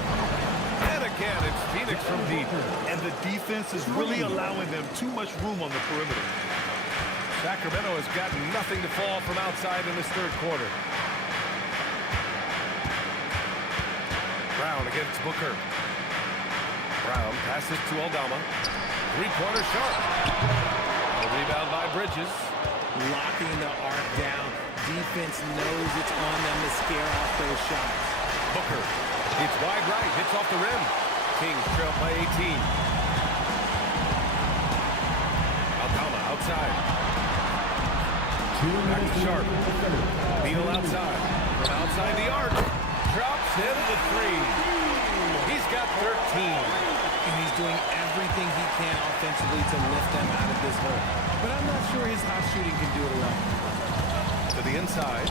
And again, it's Phoenix from deep. And the defense is really allowing them too much room on the perimeter. Sacramento has got nothing to fall from outside in this third quarter. Brown against Booker. Brown passes to Aldama. Three-pointer Sharp. The rebound by Bridges. Locking the arc down. Defense knows it's on them to scare off those shots. Booker. It's wide right. Hits off the rim. Kings trail by 18. Aldama outside. Back to Sharp. Beal outside. From outside the arc. Drops in the 3. He's got 13. And he's doing everything he can offensively to lift them out of this hole. But I'm not sure his hot shooting can do it alone. To the inside.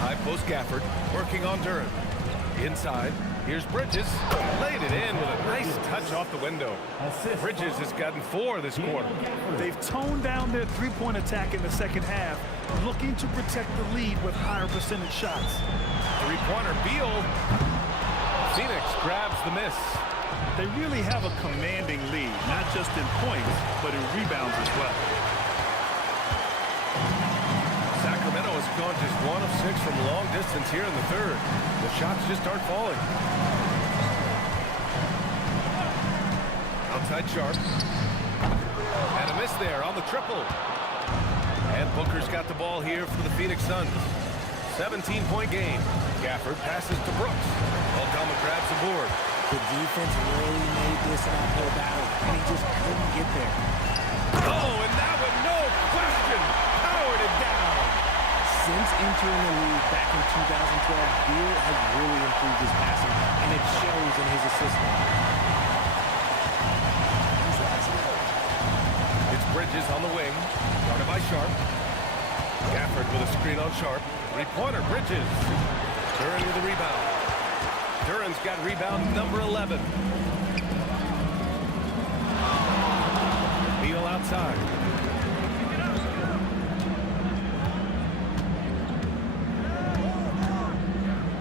High post Gafford, working on Duran. Inside, here's Bridges. Laid it in with a nice touch off the window. Bridges has gotten 4 this quarter. They've toned down their three-point attack in the second half, looking to protect the lead with higher percentage shots. Three-pointer Beal. Phoenix grabs the miss. They really have a commanding lead, not just in points, but in rebounds as well. Sacramento has gone just 1 of 6 from long distance here in the third. The shots just aren't falling. Outside Sharp. And a miss there on the triple. And Booker's got the ball here for the Phoenix Suns. 17-point game. Gafford passes to Brooks. Oldham grabs the board. The defense really made this an uphill battle, and he just couldn't get there. Oh, and that one, no question, powered it down. Since entering the league back in 2012, Beal has really improved his passing, and it shows in his assist rate. It's Bridges on the wing, guarded by Sharp. Gafford with a screen on Sharp. Three-pointer, Bridges. Duran with a rebound. Duran's got rebound number 11. Beal outside.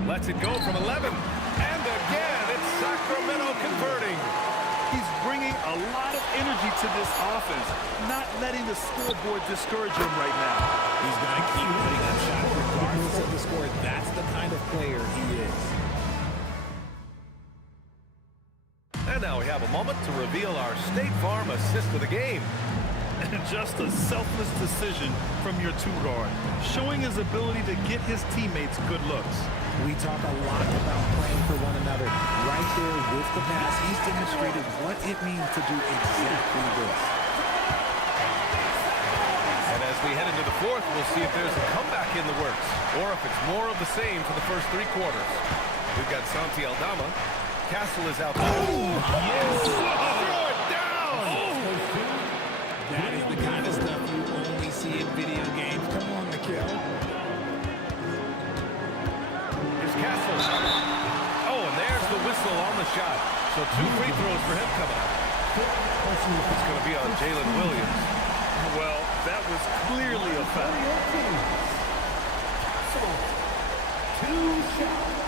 Lets it go from 11. And again, it's Sacramento converting. He's bringing a lot of energy to this offense, not letting the scoreboard discourage him right now. He's going to keep putting up shots regardless of the score. That's the kind of player he is. And now we have a moment to reveal our State Farm assist of the game. Just a selfless decision from your two-guard, showing his ability to get his teammates good looks. We talk a lot about playing for one another. Right there with the pass, he's demonstrated what it means to do exactly this. And as we head into the fourth, we'll see if there's a comeback in the works, or if it's more of the same for the first 3 quarters. We've got Santi Aldama. Castle is out there. Oh, yes! Throw it down! That is the kind of stuff you only see in video games. Come on, Mikhail. Here's Castle. Oh, and there's the whistle on the shot. So 2 free throws for him coming up. It's going to be on Jalen Williams. Well, that was clearly a foul. 2 shots.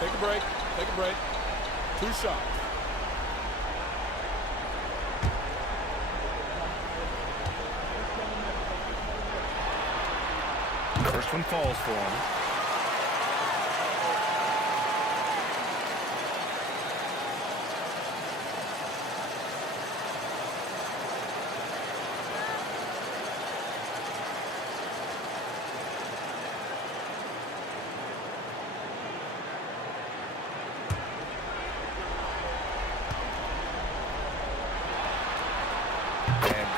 Take a break. Take a break. 2 shots. First one falls for him.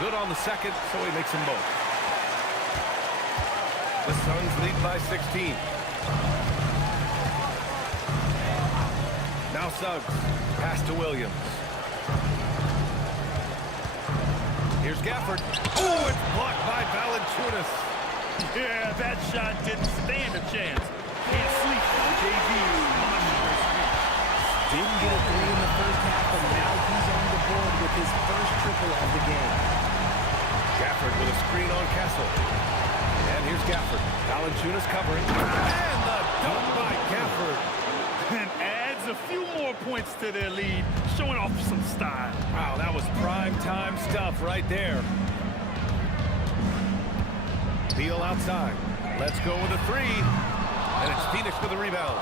Good on the second, so he makes them both. The Suns lead by 16. Now Suggs. Pass to Williams. Here's Gafford. Oh, it's blocked by Valanciunas. Yeah, that shot didn't stand a chance. Can't sleep on JV's monstrous reach. Didn't get a 3 in the first half, but now he's on the board with his first triple of the game. Gafford with a screen on Castle. And here's Gafford. Valanciunas covering. And the dunk by Gafford. And adds a few more points to their lead, showing off some style. Wow, that was prime time stuff right there. Beal outside. Let's go with a 3. And it's Phoenix with a rebound.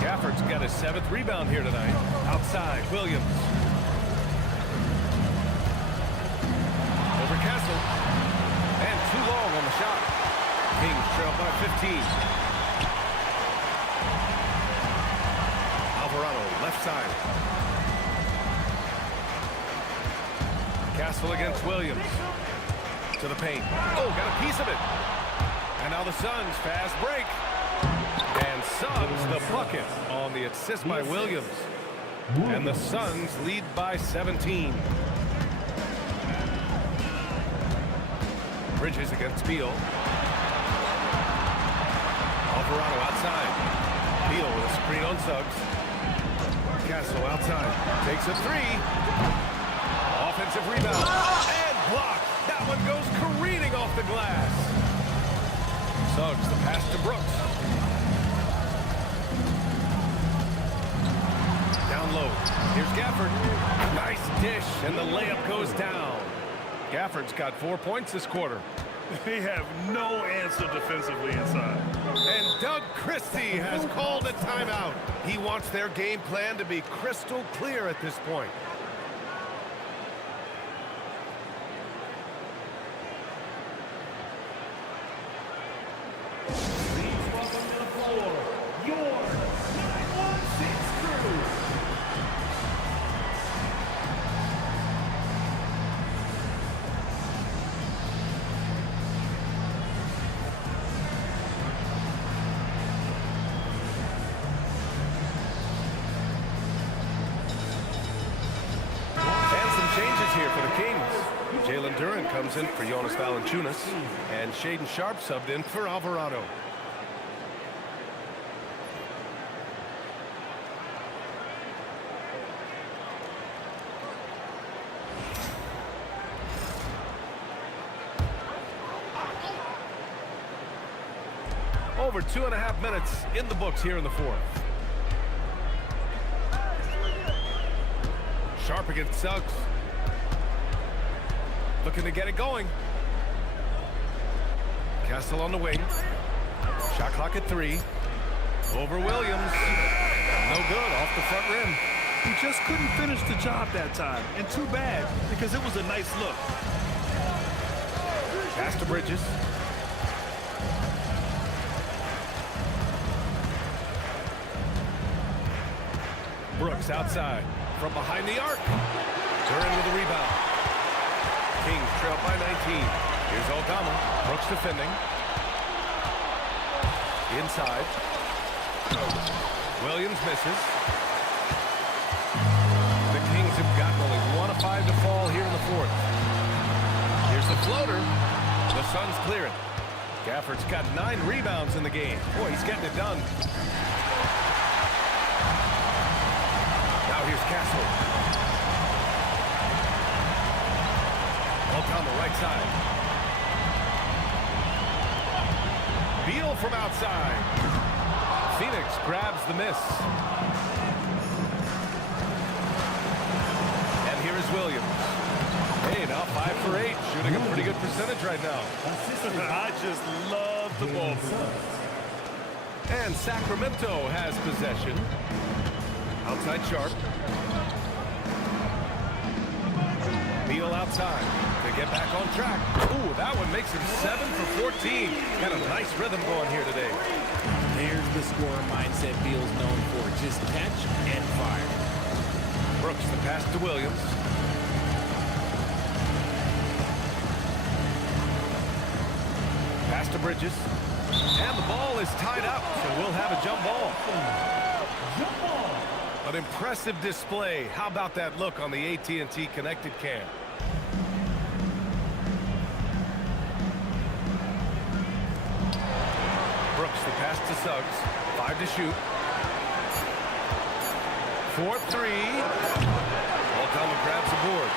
Gafford's got his 7th rebound here tonight. Outside, Williams. Over Castle. And too long on the shot. Kings trail by 15. Alvarado, left side. Castle against Williams. To the paint. Oh, got a piece of it. And now the Suns fast break. And Suggs the bucket on the assist by Williams. And the Suns lead by 17. Bridges against Beal. Alvarado outside. Beal with a screen on Suggs. Castle outside. Takes a 3. Offensive rebound. And blocked. That one goes careening off the glass. Suggs the pass to Brooks. Down low. Here's Gafford. Nice dish, and the layup goes down. Gafford's got 4 points this quarter. They have no answer defensively inside. And Doug Christie has called a timeout. He wants their game plan to be crystal clear at this point. Please welcome to the floor your 916 crew. And some changes here for the Kings. Jalen Duren comes in for Jonas Valanciunas, and Shaden Sharp subbed in for Alvarado. Over 2.5 minutes in the books here in the fourth. Sharp against Suggs. Looking to get it going. Castle on the wing. Shot clock at 3. Over Williams. No good, off the front rim. He just couldn't finish the job that time. And too bad, because it was a nice look. Pass to Bridges. Brooks outside. From behind the arc. Duren with a rebound. Kings trail by 19. Here's Aldama. Brooks defending. Inside. Williams misses. The Kings have gotten only 1 of 5 to fall here in the fourth. Here's the floater. The Suns clear it. Gafford's got 9 rebounds in the game. Boy, he's getting it done. Now here's Castle. Aldama right side. Beal from outside. Phoenix grabs the miss. And here is Williams. Hey, now 5 for 8. Shooting a pretty good percentage right now. I just love the ball. And Sacramento has possession. Outside Sharp. Beal outside to get back on track. Ooh, that one makes him 7 for 14. Got a nice rhythm going here today. There's the scorer mindset Beal's known for. Just catch and fire. Brooks the pass to Williams. Pass to Bridges. And the ball is tied up, so we'll have a jump ball. Jump ball. An impressive display. How about that look on the AT&T connected cam? Brooks the pass to Suggs. 5 to shoot. 4-3. Aldama grabs the board.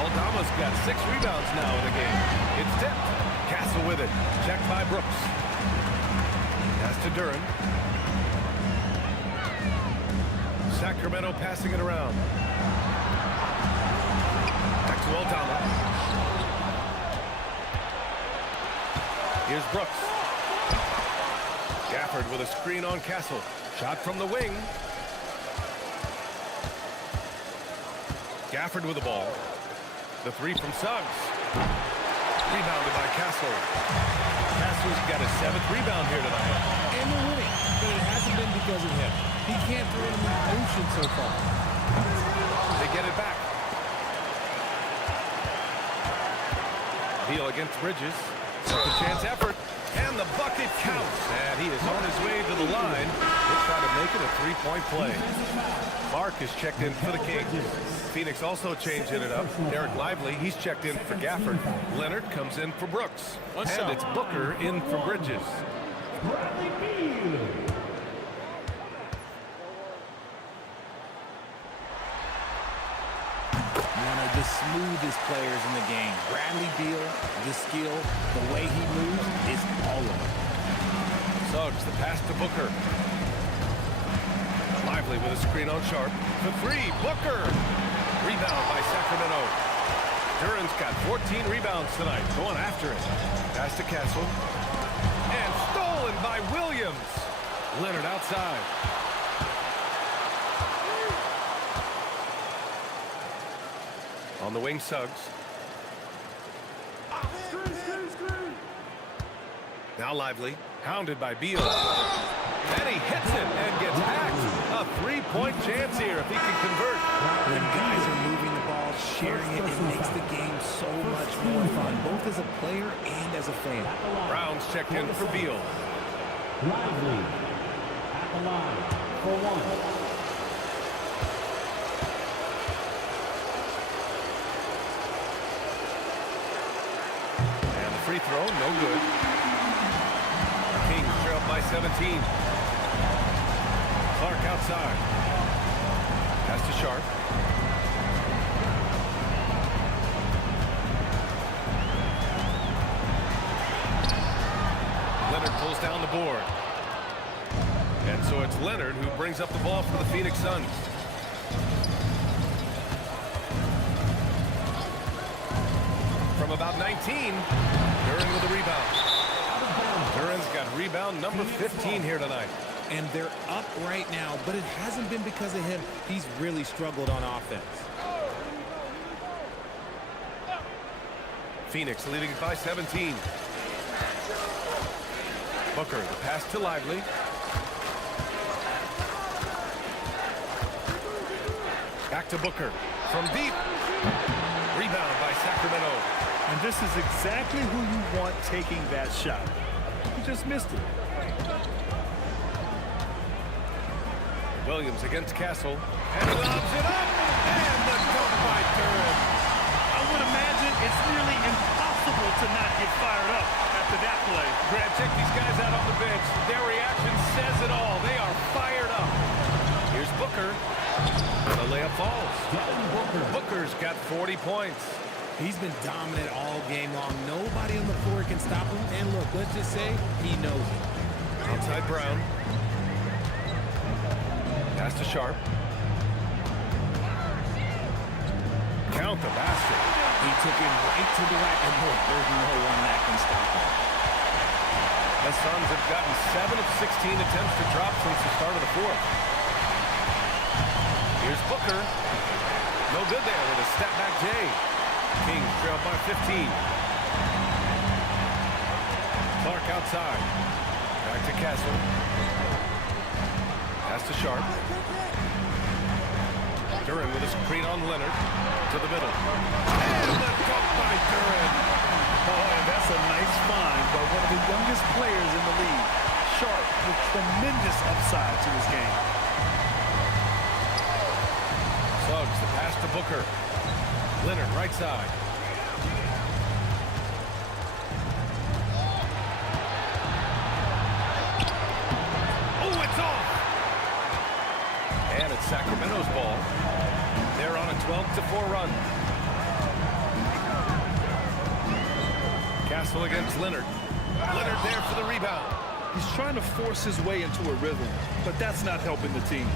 Aldama's got 6 rebounds now in the game. It's tipped. Castle with it. Checked by Brooks. Pass to Duren. Sacramento passing it around. Back to Aldama. Here's Brooks. Gafford with a screen on Castle. Shot from the wing. Gafford with the ball. The 3 from Suggs. Rebounded by Castle. Castle's got his 7th rebound here tonight. And they're winning, but it hasn't been because of him. He can't throw it in the ocean so far. They get it back. Beal against Bridges. Second chance effort. And the bucket counts. And he is on his way to the line. He'll try to make it a 3-point play. Mark is checked in for the Kings. Phoenix also changing it up. Derek Lively, he's checked in for Gafford. Leonard comes in for Brooks. And it's Booker in for Bridges. Bradley Beal. One of the smoothest players in the game. Bradley Beal, the skill, the way he moves is all of it. Suggs, the pass to Booker. Lively with a screen on Sharp. The 3, Booker. Rebound by Sacramento. Duran's got 14 rebounds tonight, going after it. Pass to Castle. And stolen by Williams. Leonard outside. On the wing, Suggs. Now Lively, hounded by Beal. And he hits it and gets hacked. A three-point chance here if he can convert. When guys are moving the ball, sharing it, it makes the game so much more fun, both as a player and as a fan. Brown's checked in for Beal. Lively at the line for one. And the free throw, no good. Kings trail by 17. Clark outside. Pass to Sharp. Leonard pulls down the board. And so it's Leonard who brings up the ball for the Phoenix Suns. From about 19, Duran with a rebound. Duran's got rebound number 15 here tonight. And they're up right now, but it hasn't been because of him. He's really struggled on offense. Phoenix leading by 17. Booker, the pass to Lively. Back to Booker. From deep. Rebound by Sacramento. And this is exactly who you want taking that shot. He just missed it. Williams against Castle. And lobs it up. And the dunk by Duran. I would imagine it's nearly impossible to not get fired up after that play. Grant, check these guys out on the bench. Their reaction says it all. They are fired up. Here's Booker. The layup falls. Booker's got 40 points. He's been dominant all game long. Nobody on the floor can stop him. And look, let's just say he knows it. Outside Brown. Pass to Sharp. Count the basket. He took him right to the rack. And look, there's no one that can stop him. The Suns have gotten 7 of 16 attempts to drop since the start of the fourth. Here's Booker. No good there with a step-back J. Kings trail by 15. Clark outside. Back to Castle. Pass to Sharp. Duran with a screen on Leonard. To the middle. And the dunk by Duran. Oh, and that's a nice find by one of the youngest players in the league. Sharp with tremendous upside to his game. Suggs, the pass to Booker. Leonard, right side. Oh, it's off! And it's Sacramento's ball. They're on a 12-4 run. Castle against Leonard. Leonard there for the rebound. He's trying to force his way into a rhythm, but that's not helping the team.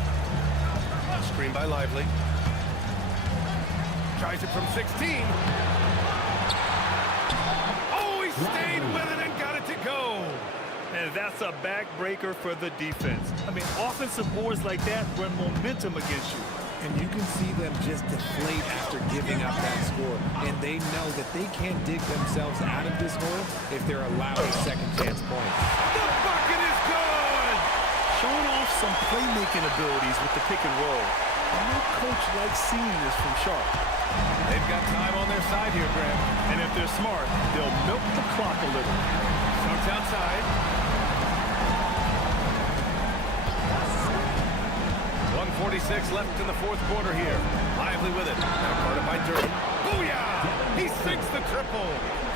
Screen by Lively. Tries it from 16. Oh, he stayed with it and got it to go. And that's a backbreaker for the defense. I mean, offensive boards like that run momentum against you. And you can see them just deflate after giving up that score. And they know that they can't dig themselves out of this hole if they're allowed a second chance point. The bucket is good! Showing off some playmaking abilities with the pick and roll. And no coach likes seeing this from Sharp. They've got time on their side here, Graham. And if they're smart, they'll milk the clock a little. Suggs outside. 1:46 left in the fourth quarter here. Lively with it. Now guarded by Duran. Booyah! He sinks the triple.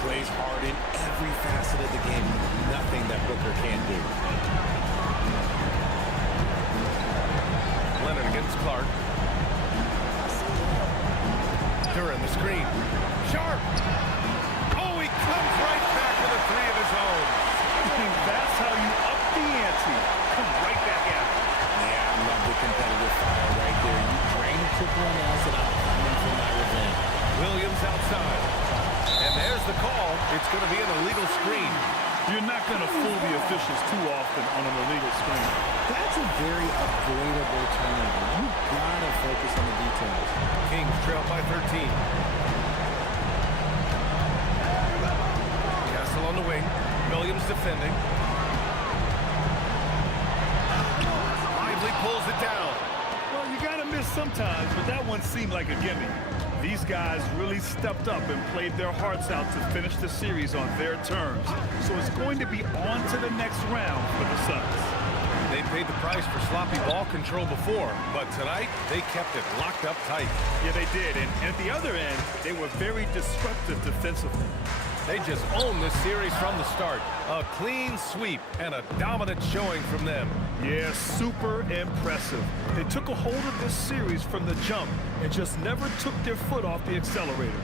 Plays hard in every facet of the game. Nothing that Booker can't do. Leonard against Clark. Duran, the screen. Sharp! Oh, he comes right back with a three of his own. That's how you up the ante. Come right back at it. Yeah, I love the competitive fire right there. You drain a triple and else, and I'm coming for my revenge. Williams goes outside. And there's the call. It's going to be an illegal screen. You're not going to fool the officials too often on an illegal screen. That's a very avoidable turnover. You gotta focus on the details. Kings trail by 13. Castle on the wing. Williams defending. Lively pulls it down. Well, you got to miss sometimes, but that one seemed like a gimme. These guys really stepped up and played their hearts out to finish the series on their terms. So it's going to be on to the next round for the Suns. They paid the price for sloppy ball control before, but tonight they kept it locked up tight. Yeah, they did. And at the other end, they were very disruptive defensively. They just owned this series from the start. A clean sweep and a dominant showing from them. Yeah, super impressive. They took a hold of this series from the jump and just never took their foot off the accelerator.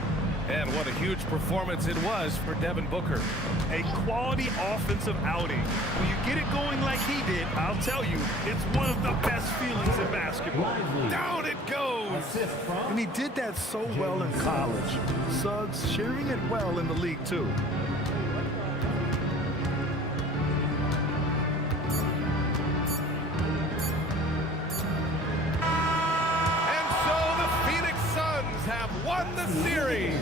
And what a huge performance it was for Devin Booker. A quality offensive outing. When you get it going like he did, I'll tell you, it's one of the best feelings in basketball. Down it goes! Assist from And he did that so well in college. Suggs sharing it well in the league, too. And so the Phoenix Suns have won the series.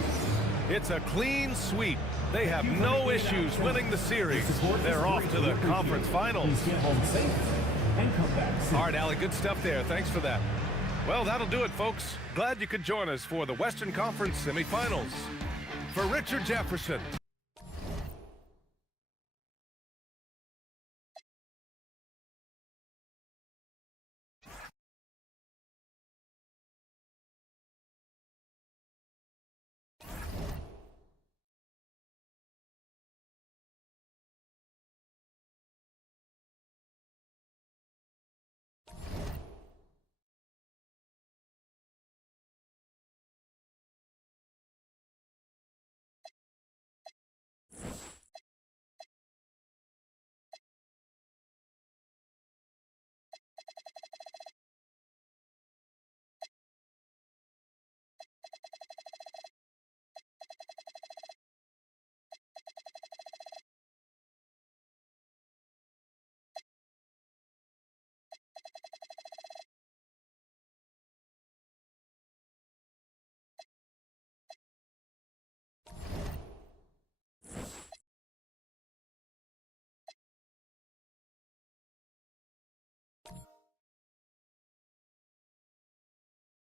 It's a clean sweep. They have no issues winning the series. They're off to the conference finals. Please get home safe and come back safe. All right, Allie, good stuff there. Thanks for that. Well, that'll do it, folks. Glad you could join us for the Western Conference semifinals. For Richard Jefferson.